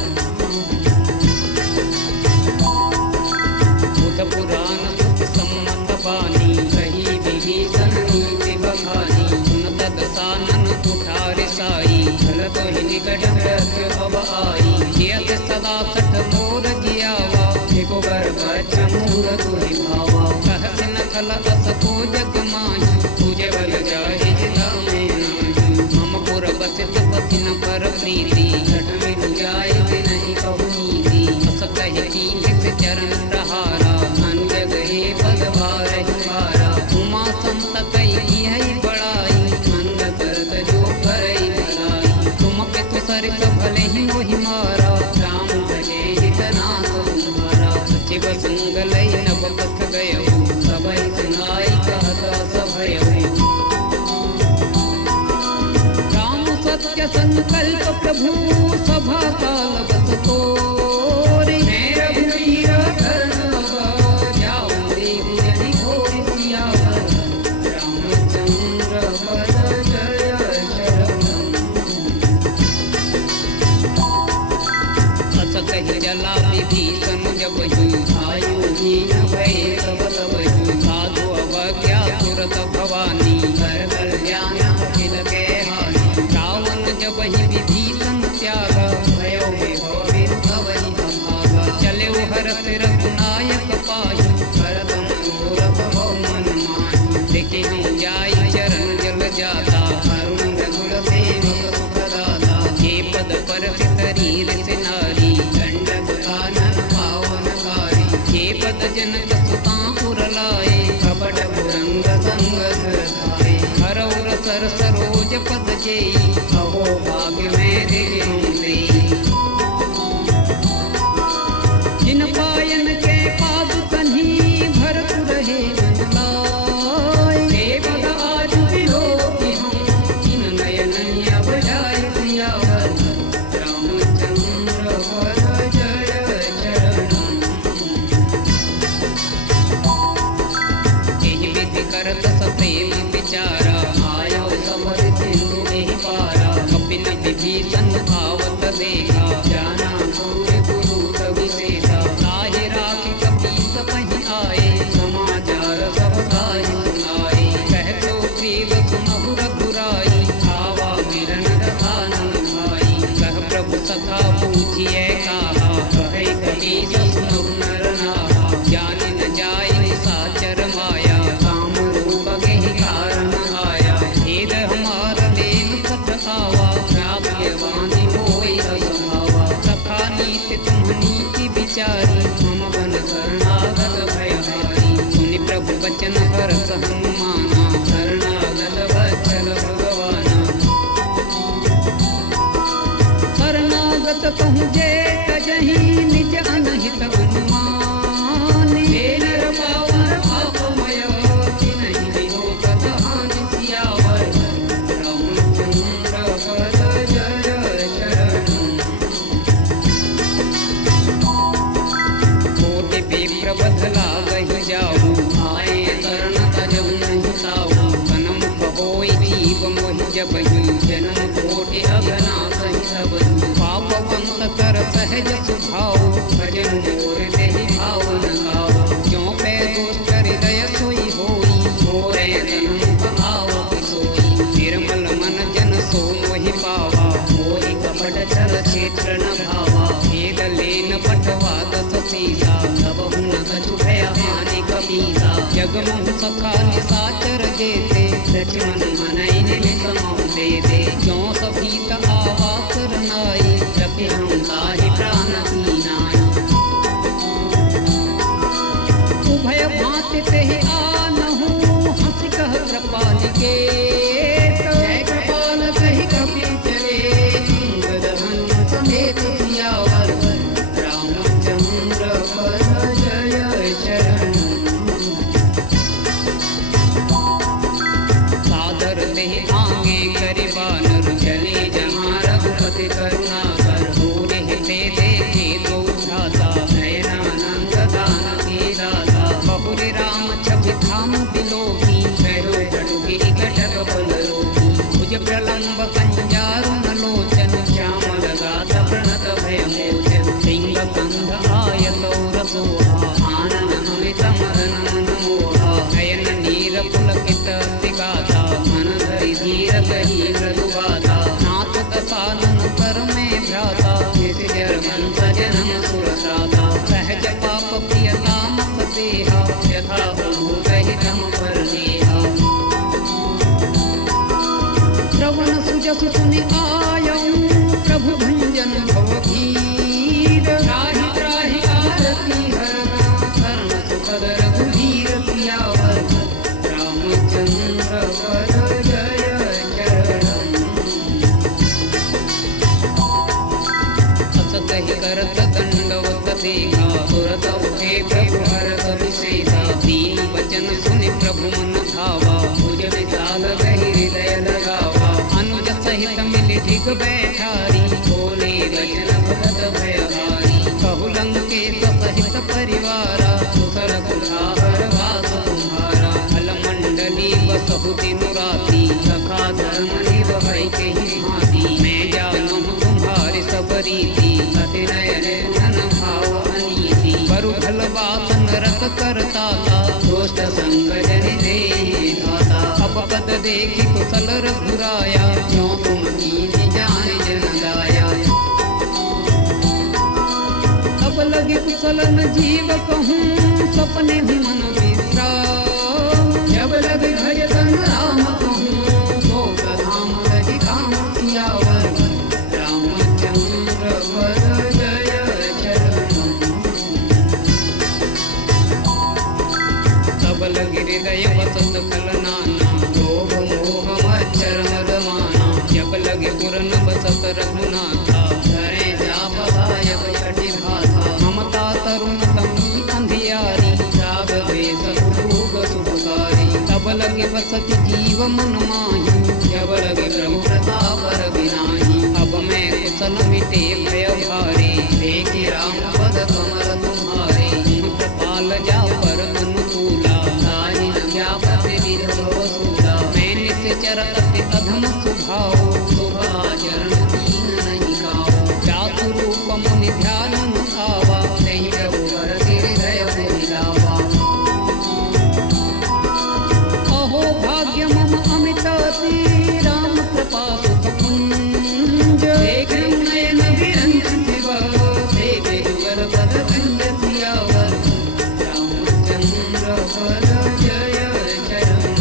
बुध पुराण सुख सम्मत बानी कही विभीषण नीति बखानी सुनत दसानन कुठार साई भल तो ही निकट मृत्यु अब आई जियत सदा सठ मोर जियावा एको गर्भ चमूर तुहि भावा कहस न खल अस को जग माही तुझे बल जाहि जिता में नाही मम पुर बसित पति न पर प्रीति घट मिल जाय नहीं कहु नीति अस कहि कीन्ह चरण प्रहारा मन जग हे पद भारहि भारा उमा संत कई है बड़ाई मंद करत जो करई भलाई तुम पे तो सरिस भले ही मोहि मारा राम भजे हितना तुम्हारा शिव संगलई नव पथ गयऊ सबई सुनाई कहता सभयऊ राम सत्य संकल्प प्रभु सभा काल बस तोरे रघुवीर कर्ण जाओ देव जनि घोर सियावर रामचंद्र पद जय शरण अस कहि जला विभीषण जब आयु हीन भय तब तब साधु अवज्ञा तुरत भवानी कर कल्याण अखिल के हानि रावण जब ही विभीषण त्याग भयो विभव कवि भागा चले हरस रघुनायक पाहि भरत मनोरथ बहु मन माहि देखे हम जाई चरण जल जाता अरुण रघुल सेवक सुखदाता हे पद पर शरीर से नारी दंडक कानन पावनकारी हे पद जनक सुता पुर लाए कपट पुरंग संग धरधाए हरौ सर सरोज पद जेई अहो भाग्य में देहूं देई जिन पायन के पाद कन्ही भरत रहे मन लाए हे पद आज विलोकी हम जिन नयन अब जाय सियावर रामचंद्र पद जय शरण एहि विधि करत सप्रेम विचारा आयो समर सिंधु एहि पारा कपिन विभीषण आवत देखा जाना पूरे पुरुष विशेषा ताहि राखि कपीस पहि आए समाचार सब ताहि सुनाए कहतो ग्रीव सुनहु रघुराई आवा मिरन दधानन भाई कह प्रभु सखा पूछिए काहा कहे कपीस सुनहु नर नाहा जानि न जाय निशाचर माया काम रूप गेहि कारण आया हेद हमार लेन सठ आवा भाग्यवानी होई स्वभावा सखा नीति तुम नीति विचारी मम बन शरणागत भयहारी सुनि प्रभु वचन हरस हनुमाना शरणागत वत्सल भगवाना शरणागत कहूँ जे तजहि निज अनहित अनुमान हे नर पावन पापमय तिन्हि विलोक दहानि सियावर रामचंद्र पद जय शरण कोटि विप्र बधला गहि जाऊ आए शरण तजहु नहीं ताऊ कनमुख होई जीव मोहि जबहि जन्म कोटि अगना सहि सबहि पापवंत कर सहज सुभाऊ भजन मोर देहि भावन गाओ क्यों पै दुष्ट हृदय सोई होई मोरे जन्म भाव सोई निर्मल मन जन सो मोहि पावा मोहि कपट छल क्षेत्र न भावा भेद लेन पटवा दस सीसा तब हुन कछु भय हानि कबीसा जग मोह सखा निशाचर जेते लक्ष्मण मनई निमिषमौ दे दे क्यों सभीत आवा करनाई रखे हम ताहि प्राण दीनाई उभय भांति तेहि आनहु हंस कह कृपाल के जय कृपाल कहि कपि चले अंगद हनुमत समेत सियावर रामचंद्र पद तब हे प्रभु हरत विशेषा दीन वचन सुनि प्रभु मन भावा भुज विशाल गहि हृदय लगावा अनुज सहित मिलि धिग बैठारी बोले वचन भगत भयहारी कहु लंकेश सहित परिवारा कुशल कुठार वास तुम्हारा फल मंडली बसहु दिन राति सखा धर्म निभै के ही भांति मैं जानू तुम्हारी सब रीति अति नयन धन भाव अनीति बरु भल बात नरक करता था दोस्त संग जन दे धाता अब पद देखी कुशल रघुराया क्यों तुम कीनी जान जन गाया अब लगे कुशल न जीव कहूँ सपने भी मन विश्राम जब लगे भजन राम कहूँ तो धाम रही धाम सियावर रामचंद्र पद जय चरण तब लगे हृदय वसत खलनाना लोभ मोह मच्छर मदमाना जब लगे पुरन बसत रघुनाथा धरे जाप गायब कटि भाषा ममता तरुण तमी अंधियारी राग द्वेष कुरूप सुखकारी तब लगे बसत जीव मन माही जब लगे प्रभु प्रताप रघुनाही अब मैं कुशल मिटे भय भारे देखे राम पद कमल तुम्हारे कृपाल जा पर अनुकूला ताहि न व्यापति विधो सूला मैं निश्चर अति अधम सुभाव शोभाचरण दीन नहीं गाओ चातु रूप मुनि ध्यान आवा नहीं प्रभु वर हृदय मिलावा अहो भाग्य मम अमित अति राम कृपा सुख कुंज देख नयन विरंचित देवे जुगल पद गंज सियावर रामचंद्र पद जय चरण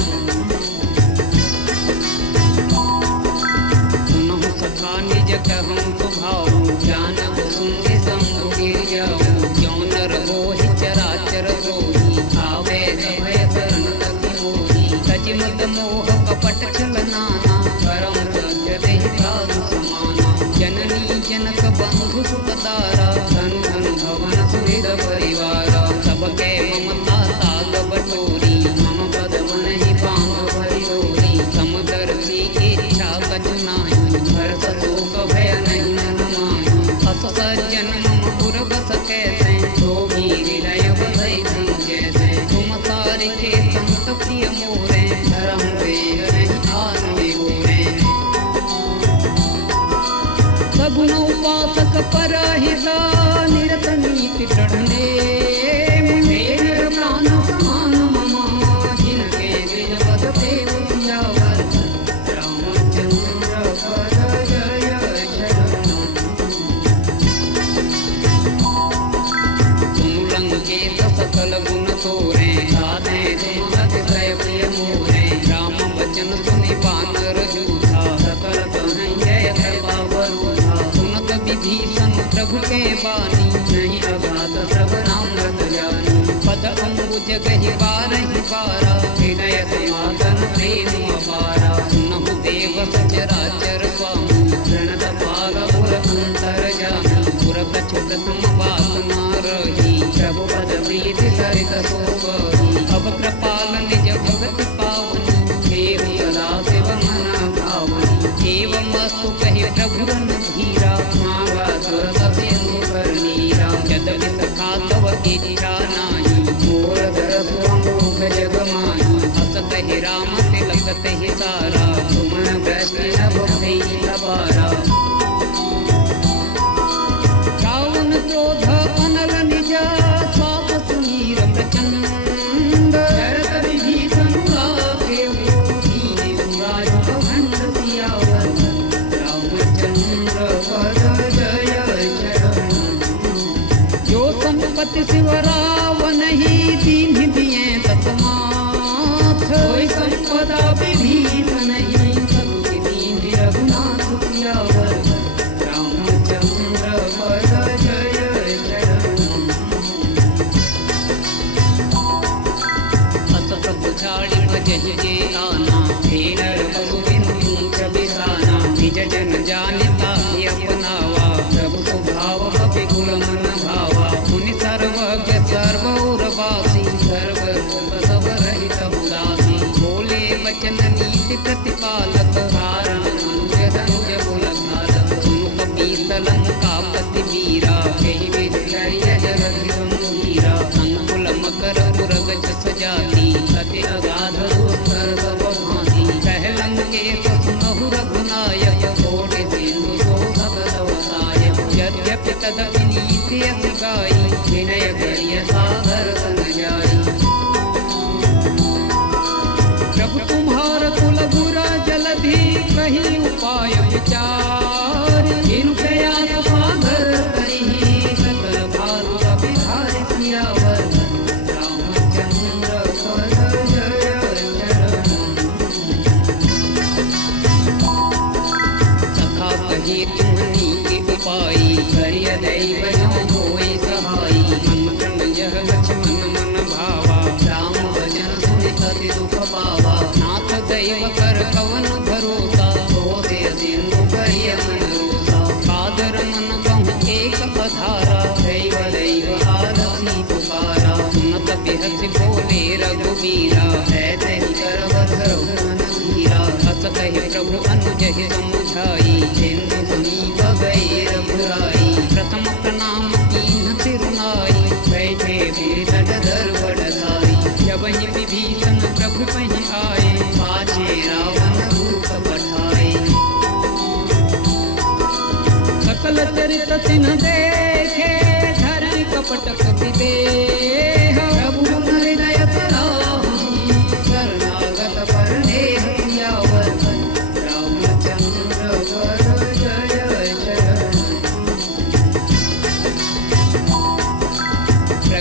सुनहु सखा निज कहूँ स्वभाव जानब सुनि संग गिर जाऊँ क्यों नर मोहि चराचर द्रोही आवे भय शरण तति मोही तजि मद मोह कपट छल नाना परम सत्य देहि साधु समाना जननी जनक बंधु सुखदारा धन धन भवन सुहृद परिवारा सबके ममता ताग बटोरी मम पद मन ही बांध भरि डोरी समदर्शी इच्छा कछु नाही हर्ष शोक भय नहीं मन माही अस सज्जन मम पुर बस कैसे तो भी हृदय बधै धन जैसे तुम तारिके संत प्रिय मोरे धर्म देह नहीं आनवे गोरे सगुण उपासक परहिता निरत नीति दृढ़ने मेर प्राण समान मम जिनके दिल पद प्रेम सियावर रामचंद्र पद जय शरण तुम लंकेश सकल गुण तोरे साधे तुम अतिशय प्रिय मोरे राम वचन सुनि बानर जूझा सकल कहीं जय कृपा बरूझा सुनत विभीषण प्रभु के बानी नहीं अगाध सब नाम रत जानी पद अम्बुज गहि बारहि बारा हृदय समातन प्रेम अपारा सुनहु देव सचराचर स्वामी प्रणत पाल पुर अंतर जामी पुर कछुत सम बात न रही प्रभु पद प्रीति सरित सोबही अब कृपाल निज भगति पावनी देव सदा शिव मन भावनी एवं वस्तु कहि प्रभु रन धीरा मांगा सुरत सिंधु कर नीरा यद्यपि सखा तव इच्छा नाही मोर धरस अमोघ जग माही अस कहि राम तिलक तेहि सारा तुमन वैष्णव भई लबारा रावण क्रोध अनल निज साप सुनीर प्रचंड शरत विभीषण लागे दीन राज भंड सियावर रामचंद्र पद जय चरण जो संपत्ति शिव रावण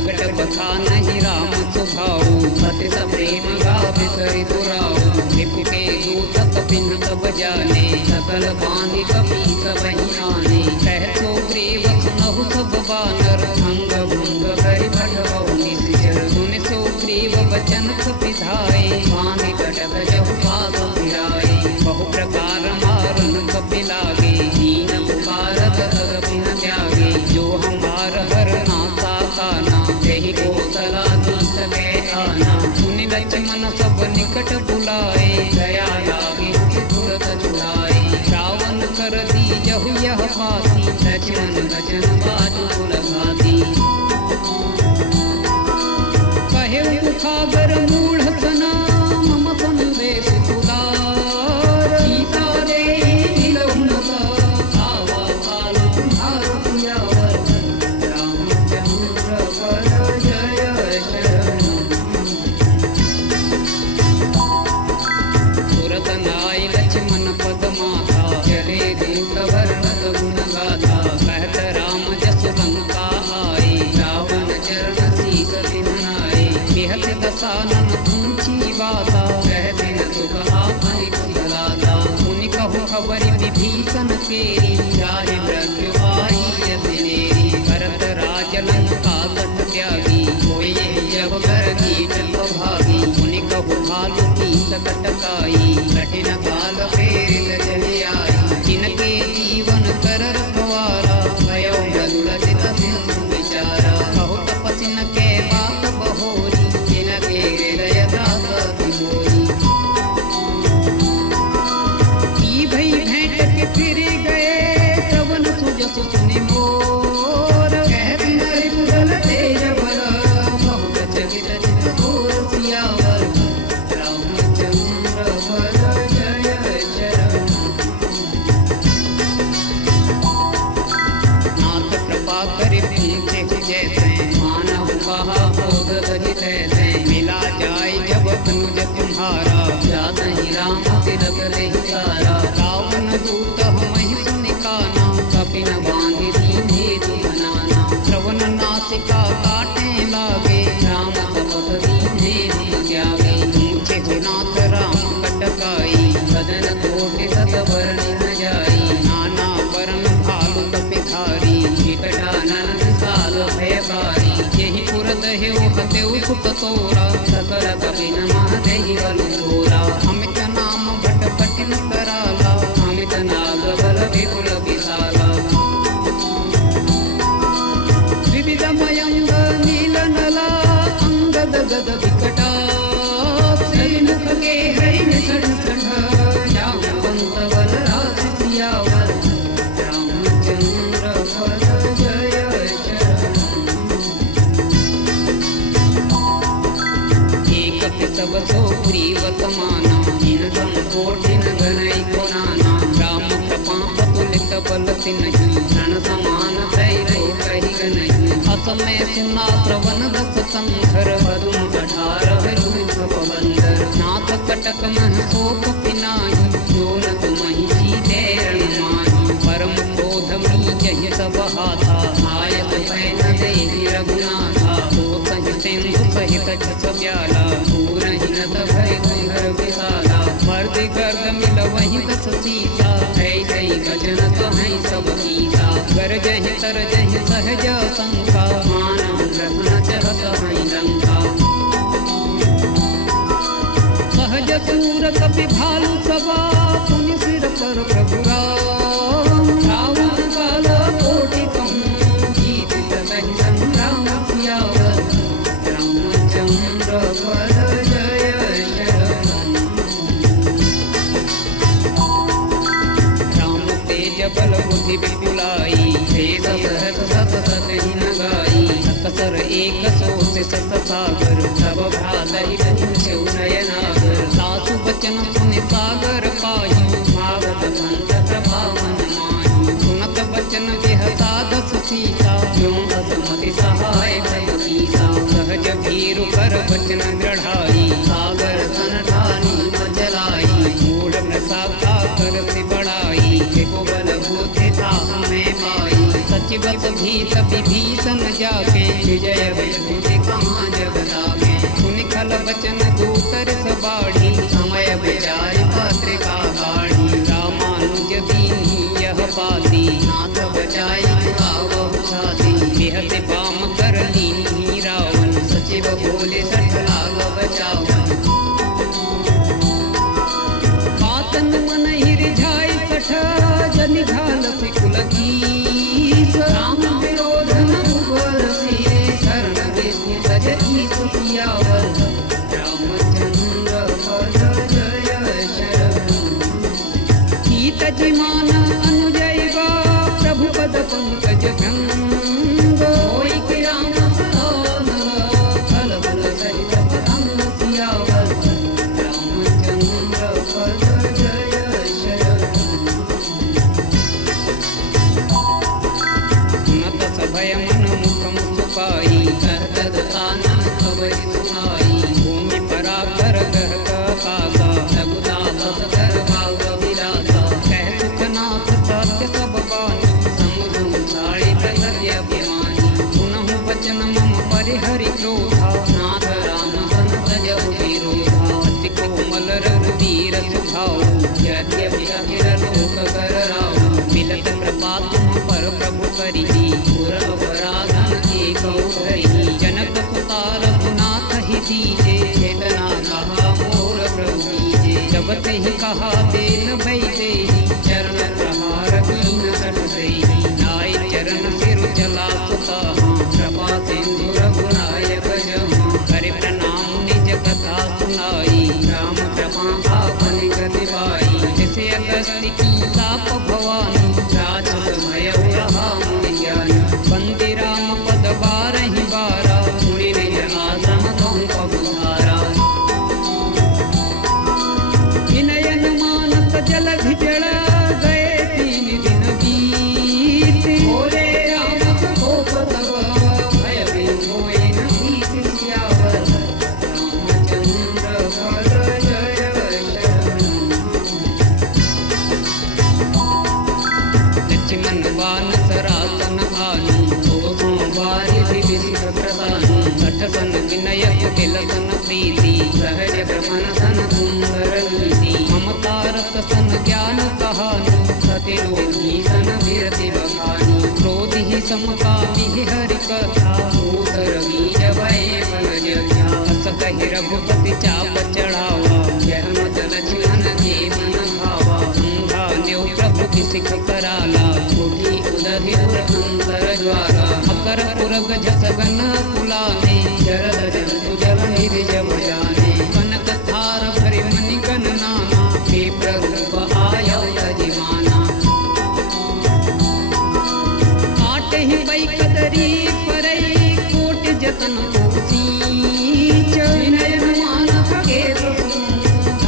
प्रगट बखा नहीं राम सुभाऊ अति प्रेम गावे करि दुराऊ रिपु के दूत कपिन तब जाने सकल बानी कपि सबहि आने कह सो ग्रीव सुनहु सब बानर अंग भंग करि भटवऊ निश्चर सुन सो ग्रीव वचन कपिधाए बानी कटक जहु पास फिराए बहु प्रकार मारन कपि लागे दीन पुकारत तदपिन त्यागे जो हमार हर नासा काना तेहि कोसला दीस के आना सुनि लक्ष्मण सब निकट बुलाए दया लागे तुरत छुड़ाए रावण कर दी जहु यह फासी लक्ष्मण वचन बाजु लगाती कहे मुखागर मूढ़ तना मम संदेश सुधार सीता दे दिलहुनता आवा काल तुम्हार सियावर रामचंद्र पर जय शरण तुरत नाई लक्ष्मण पद माथा चले दूत वर्णत गुण गाथा कहत राम जस लंका आए रावण चरण शीस दिनाए बिहत दसानन ऊंची बाता कह दिन सुख आपनि कुशलाता मुनि कहु खबरि विभीषण केरी जाहि मृत्यु आई यतिनेरी भरत राज लंका तट त्यागी होय जब कर कीट भागी मुनि कहु भालु की सकटकाई कठिन काल फेर चली आई जिनके जीवन कर रखवारा भयो मृदुल चित सिंधु विचारा कहु तपसिन के बात बहोरी जिनके हृदय दास तिमोरी की भई भेंट के फिर गए श्रवण सुजस सुनि मोर कहत नरि मुदल तेज बल बहुत चकित चित घोर सियावर रामचंद्र पर जय शरण नाथ कृपा करि पूछे जैसे मानव कहा बोध धरि तैसे मिला जाय जब अनुज तुम्हारा याद ही राम तिलक देहि सारा रावण दूत हमहि सुनि काना कपिन बांधि दीन्हे तु बनाना श्रवण नासिका काटे लागे राम शपथ दीन्हे तु त्यागे पूछे नाथ राम कटकाई बदन कोटि सत वर्णि न जाई नाना वरण भालु कपिधारी विकटानन विशाल भयकारी यही पुरत है हतेउ सुत तोरा सकल कपिन महादेहि बल तोरा अमित नाम भट कठिन कराला अमित नाग बल विपुल विशाला विविध मयंग नील नला अंगद गद विकटा सैनुख के हरिण सड़सठ जामवंत बल राज सियावर रामचंद्र पर जय शरण एक सब सो प्रीवत माना इन धन कोटिन गनई को नाना राम कृपा पतुलित बल तिन्हि रण समान तैरो कहि गनहि असमय सुना श्रवण दस संधर पदुम कठार रूप बंदर नाथ कटक मह शोक पिनाहि जो न तुमहि सीधे रण माहि परम क्रोध मी जहि सब हाथा आयत पैन देहि रघुनाथा तो सहि सिंधु सहित छस प्याला पूरहि नत भय कुंभर विशाला मर्दि गर्द मिल वहि दस सीता ऐसै गजन कहीं सब कीसा गरजहि तरजहि सहज शंका मानव ग्रहण चहत हई लंका सहज सूर कपि भालु सभा पुनि सिर पर प्रभु राम रावण काल कोटि कहूँ जीत सकहि संग्राम सियावर रामचंद्र पर जय शरण राम तेज बल बुद्धि विपुलाई वेद सहत सत सतहि न गाई सकसर एक सोच सत सागर तब भ्रातहि पूछौ नयनागर सासु बचन सुनि सागर पाहि मागत पंथ प्रभावन माहि सुनत बचन जेह साधस सीता क्यों असमति सहाय भय कीसा सहज भीरु कर बचन दृढ़ाई सागर सन ठानी मचलाई मूढ़ नशा का कर से बढ़ाई देखो बल बुद्धि था हमें पाई सचिवत भीत विभीषण जाके विजय जगदीश सियावर रामचंद्र पद जय शरण सीत जिमान अनुजय वा प्रभु पद पंकज भंग होई कि राम फल फल सहित पदम सियावर रामचंद्र पद जय शरण सुनत सभय मन मुखम सुपाई कहत तानन खबर सुनाई भूमि पराकर कह काका रघुनाथ कर भाव विलासा कह सुखनाथ सत्य सब बानी समुझ साड़ी प्रगति अभिमानी पुनः वचन मम परिहरि क्रोधा नाथ राम संत जहु विरोधा अति कोमल रघुवीर सुभाऊ यद्यपि अखिल लोक कर राऊ मिलत कृपा तुम पर प्रभु करिहि पुर अपराधन एक धरिहि जनक सुता रघुनाथ ही दीजे चेतना कहा मोर प्रभु कीजे जब ही कहा देन भई देहि चरण प्रहार कीन सठ देहि नाई चरण सिर चला सुता कृपा सिंधु रघुनायक जहाँ करे प्रणाम निज कथा सुनाई राम कृपा आपन गति पाई जिसे अगस्त्य की ताप भवानी राजस भय रहा मुनि ज्ञानी बंदी राम पद बारहि बारा मुनि निज आसन कहूँ पगुधारा विनयन मानस जलधि जड़ा गए 3 दिन बीत बोले राम कोप तब भय बिनु होय न भीत सियावर रामचंद्र पद जय शरण लक्ष्मण बानस रासन भानु तो सोमवारि विविध प्रसानु कठसन विनय कुटिलसन प्रीति सहज क्रमन सन सुंदर नीति ममता रस सन ज्ञान कहानी सति रोगी सन वीरति बखानी क्रोधि ही समकामि हरि कथा भूतर बीज भय फल जया हस कहि रघुपति चाप चढ़ावा यह मत लक्ष्मण के मन भावा अंधा न्यो प्रभु की सिख कराला उठी उदधि पुर अंतर ज्वाला मकर पुरग जसगन कुलाने जरद जंतु जल निधि जब जाने कनक थार भरि मनि गण नाना हे प्ररूप आयो तजिमाना आट ही वै कदरी परई कोट जतन कोसी विनयन मानस के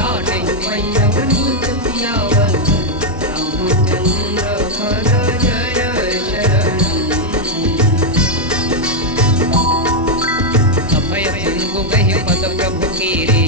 आट ही वै अवनीत सियावर रामचंद्र पद जय शरण अभय सिंधु गहि पद प्रभु केरे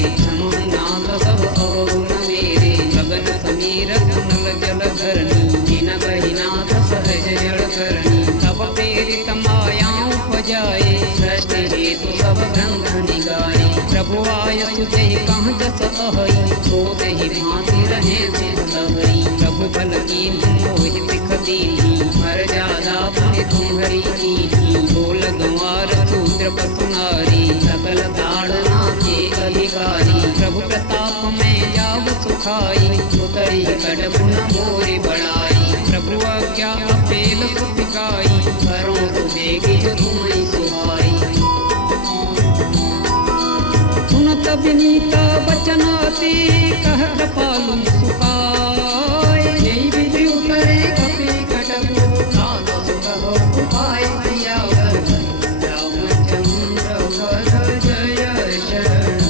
नाथ सब अवगुण मेरे गगन समीर नल जल धरणी जिन गहि नाथ सहज जल करणी तब प्रेरित मायाँ उपजाए सृष्टि हेतु सब ग्रंथ निगाए प्रभु आय सुजहि कहाँ जस अहई सो दहि भांति रहे सिद्ध हई प्रभु बल कीन मोहि सिख दीनी मर जादा पुण्य तुम्हारी कीनी बोल गंवार शूद्र पशु नारी सकल ताड़ना के अधिकारी प्रभु प्रताप में जाव सुखाई उतरी कट गुण मोरि बढ़ाई प्रभु आज्ञा अपेल सुभिकाई करो सुबेगी जो तुम्हें सुहाई सुनत विनीत वचन अति कह कृपालु सुखाय यही विधि उतरे कपि कटकु नाथ सुख हो उपाय सियावर रामचंद्र पद जय शरण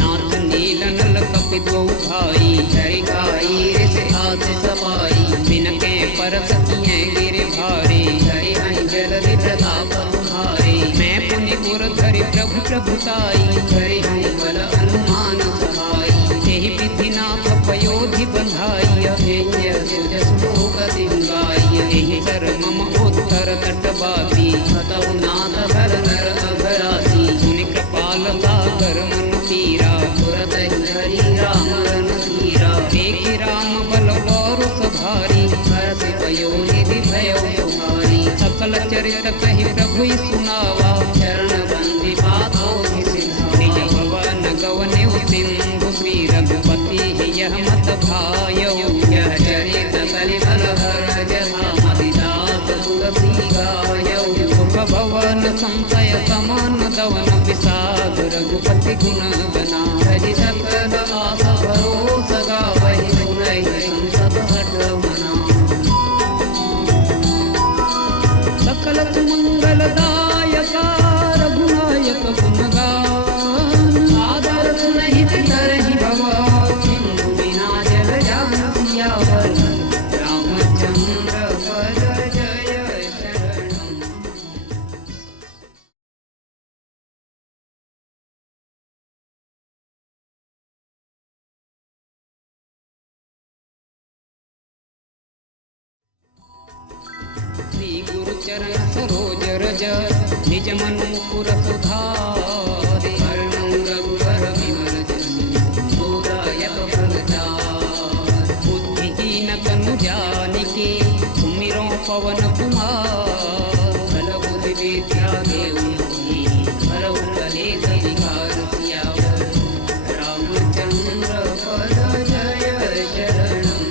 नाथ नील नल कपि दो भाई हरि गाई ऋष हाथ सपाई बिनके पर सकिए गिर भारे हरि हरि जल प्रताप तुम्हारे मैं पुनि पुर धरि प्रभु प्रभुताई हरि हरि बल अनुमान सहाई तेहि विधि नाथ पयोधि बंधाई हेय सुज श्लोक दिंगाई एहि सर मम उत्तर तट बासी हतौ नाथ हर नर अघरासी सुनि कृपाल सागर मन पीरा तुरत हरि राम रन धीरा देखि राम बल और सधारी हर्ष पयोनिधि भयो तुम्हारी सकल चरित कहि प्रभु सुनावा चरण बंदी पाथो निज भवन गवने सिंधु श्री रघुपति यह मत भायो यह चरित कलि बल हर जथा मदिदास तुलसी गायो मंगलदायका रघुनायक गुणगान आदर सुनहित करहि भवा सिंधु बिना जल जान सियावर रामचंद्र पद जय शरणम। श्री गुरु चरण सरोज रज निज मन मुकुर सुधारे वर्णं रघुवर विमल जसु जोदायक फलचार बुद्धिहीन तनु जानिके सुमिरो पवन कुमार बल बुद्धि विद्या देहु मोहि हरहु कलेश विकार सियावर रामचंद्र पद जय शरणम।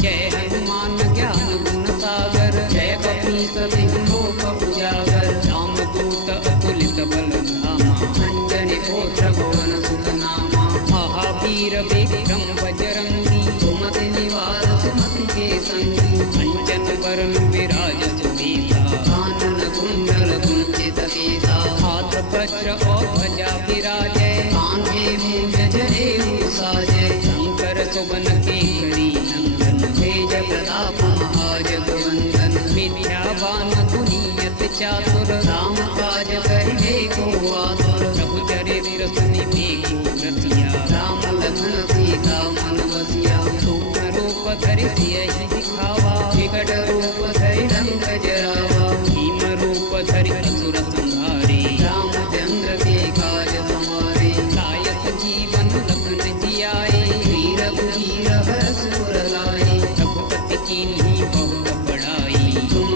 जय हनुमान ज्ञान गुण सागर जय कपीस तिहु लोक उजागर रामदूत अतुलित बल धामा अंजनी पुत्र पवन सुत नामा महावीर विक्रम बजरंगी सुमति निवार सुमति के संगी अंजन वरण विराज सुबेसा कानन कुंडल कुंचित केसा हाथ वज्र और ध्वजा विराजय कांधे मूंज जनेऊ साजय शंकर सुवन केसरी नंदन तेज प्रताप महाजगवंदन विद्यावान गुणियत चातुर राम काज करिबे को आतुर प्रभु चरित्र सुनिबे को रसिया राम लखन सीता मन बसिया सूक्ष्म रूप धरि सियहि दिखावा विकट रूप धरि रंग जरावा भीम रूप धरि असुर संहारे रामचंद्र के काज समारे लायक जीवन लखन जियाए वीर बुधीर हर्ष उर लाए रघुपति कीन्ही बहुत बड़ाई तुम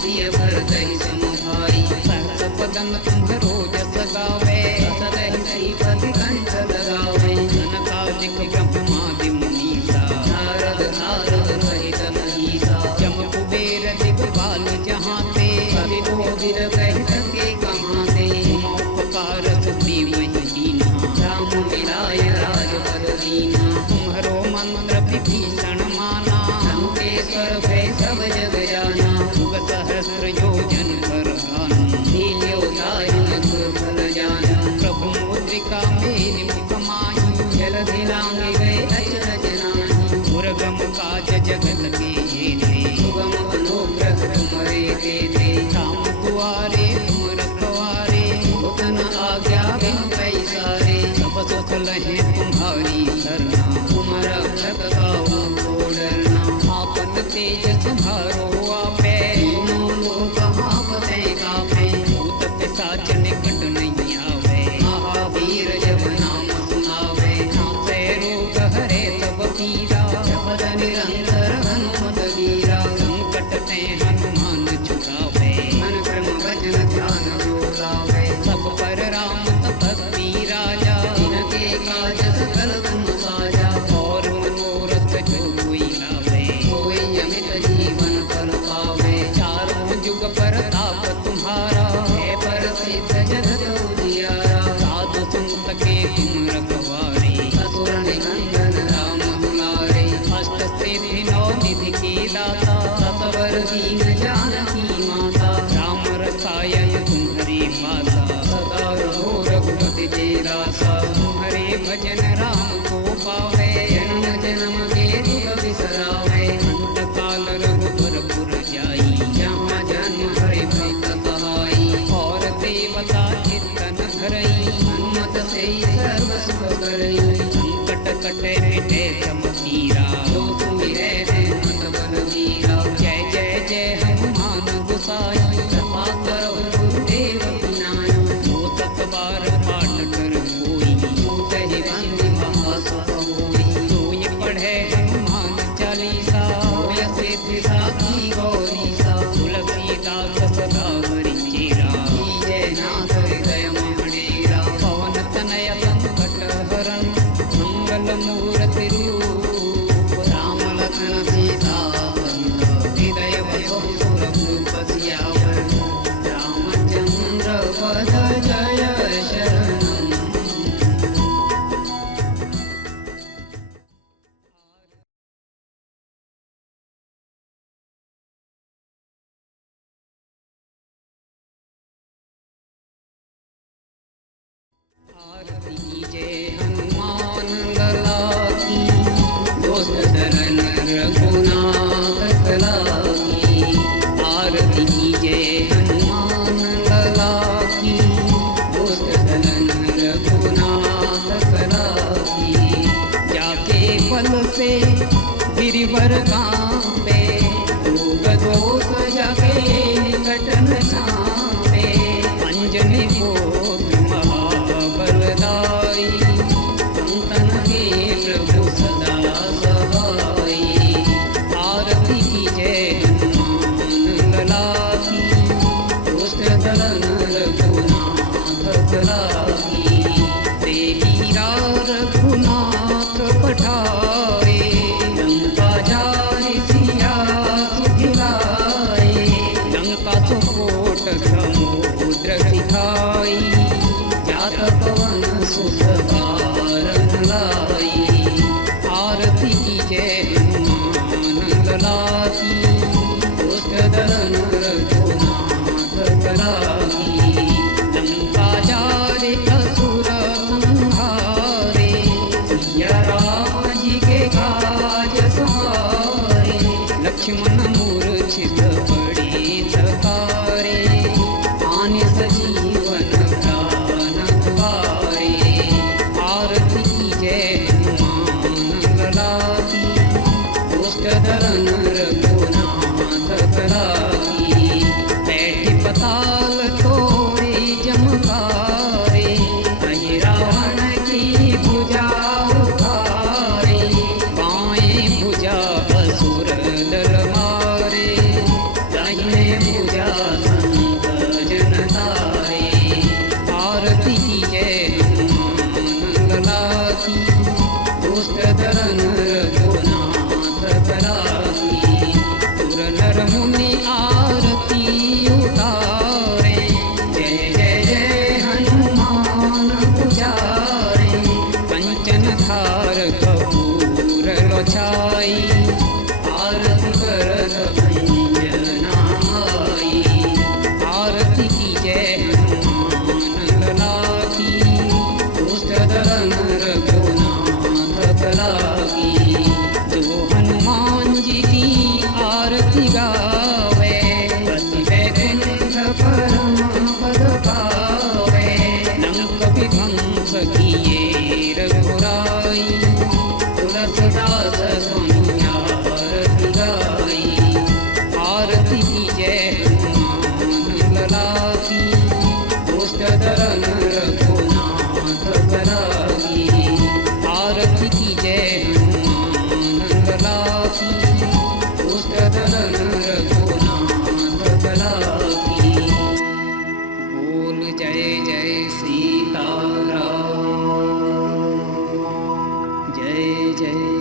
प्रिय भरतहि सम भाई सहस बदन तुम्हरो जस गावे सदहि श्रीपति कंठ लगावे सनकादिक ब्रह्मादि मुनीसा नारद सारद सहित मनीषा जम कुबेर दिगपाल जहाँ ते कवि कोविद कहि सके कहाँ ते उपकार सुग्रीव ही दीन्हा राम मिलाय राजपद दीन्हा तुम्हरो मंत्र विभीषण माना लंकेश्वर भय सब जग जाना युग सहस्र योजन पर भानु लील्यो दारुण फल जाना प्रभु मुद्रिका मेरि मुख माहि जलधि लांघि गए अचरज नाहि दुर्गम काज जगत के हेते सुगम अनुग्रह तुम्हरे देते राम दुआरे तुम रखवारे उतन आज्ञा बिनु पैसारे सब सुख लहे तुम्हारी सरना तुम रक्षक काहू को डरना आपन तेज तुम्हारो आपे तीनों लोक हांफते कांपे भूत पिशाच निकट नहीं आवे महावीर जब नाम सुनावे नासे रोग हरे सब पीरा जपद निरंतर हनुमत वीरा संकट ते हनुमान छुड़ावे मन क्रम भजन ध्यान जो लावे सब पर राम तपस्वी राजा जिनके काज सकल तुम साजा और मनोरथ जो कोई लावे कोई अमित जीवन फल पावे चारों जुग प्रताप तुम्हारा है प्रसिद्ध जगत उजियारा साधु संत के तुम रखवारे असुर निकंदन राम दुलारे अष्ट सिद्धि नौ निधि के दाता सतवर दीन जानकी माता राम रसायन तुम्हारी माता सदा रहो रघुपति के दासा तुम्हारे भजन राम को पावे जन्म जन्म के दुख बिसरावे अंत काल रघुबर पुर जाई जहाँ जन्म हरि भक्त कहाई और देवता चित्तन धरई हनुमत से सर्व सुख करई संकट कटे मिटे सम पीरा जो सुमिरै हनुमत बल वीरा जय जय जय हनुमान गोसाई कृपा करो गुरुदेव विनाय जो सत बार पाठ कर कोई छूटहि बंदी महासुख होई सोई पढ़े हनुमान चालीसा होय सिद्धि साखी गौरीसा तुलसीदास सदा हरि चेरा जय नाथ हृदय मणिरा पवन तनय संकट हरन मंगल मूर्ति रूप राम लखन सीता हृदय बसहु सुरभूप सियावर रामचंद्र पद जय शरणम। आरती कीजे हनुमान लला की, दोस्त दलन रघुनाथ कला की। आरती कीजे हनुमान लला की, दोस्त दलन रघुनाथ कला की। जाके फल से गिरिवर कांपे, रोग दोष जाके निकट न छापे। अंजनी पुत्र महाबलदाई, संतन के प्रभु सदा सहाई। आरती कीजे हनुमान लला की, दोस्त दलन रघुनाथ कला की। तेरा रघुनाथ पठाए, लंका जाए सिया सुखिलाए। लंका सुकोट समुद्र सिखाई, जात पवन सुत बारन लाई। आरती कीजे हनुमान लला की, दोस्त दलन रघुनाथ कला की। लंका जारे असुर संहारे, सिया राम जी के काज सवारे। लक्ष्मण मूर्छित पड़े सकारे, आने सजीवन प्राण द्वारे। आरती कीजे हनुमान लला की, दोस्त दलन रघुनाथ कला की। बैठी पताल तोड़े जमकारे, कहीं रावण की भुजा उखारे। बाएं भुजा असुर दल मारे, दाहिने भुजा संत जन तारे। आरती कीजे हनुमान लला की, दोस्त दलन रघुनाथ कला की। सुर नर मुनि आरती उतारे, जय जय जय हनुमान पुजारे। कंचन थार कपूर लोछाई, आरती करत अंजना आई। आरती कीजे हनुमान लला की, दोस्त दलन रघुनाथ कला की। जो हनुमान जी की आरती गावे, पति वैकुंठ परम पद पावे। लंक विध्वंस किए रघुराई, तुलसीदास स्वामी आरती गाई। आरती कीजे हनुमान लला की, दोस्त दलन रघुनाथ कला की। आरती कीजे हनुमान लला की, दोस्त दलन रघुनाथ कला की। बोल जय जय सीताराम, जय जय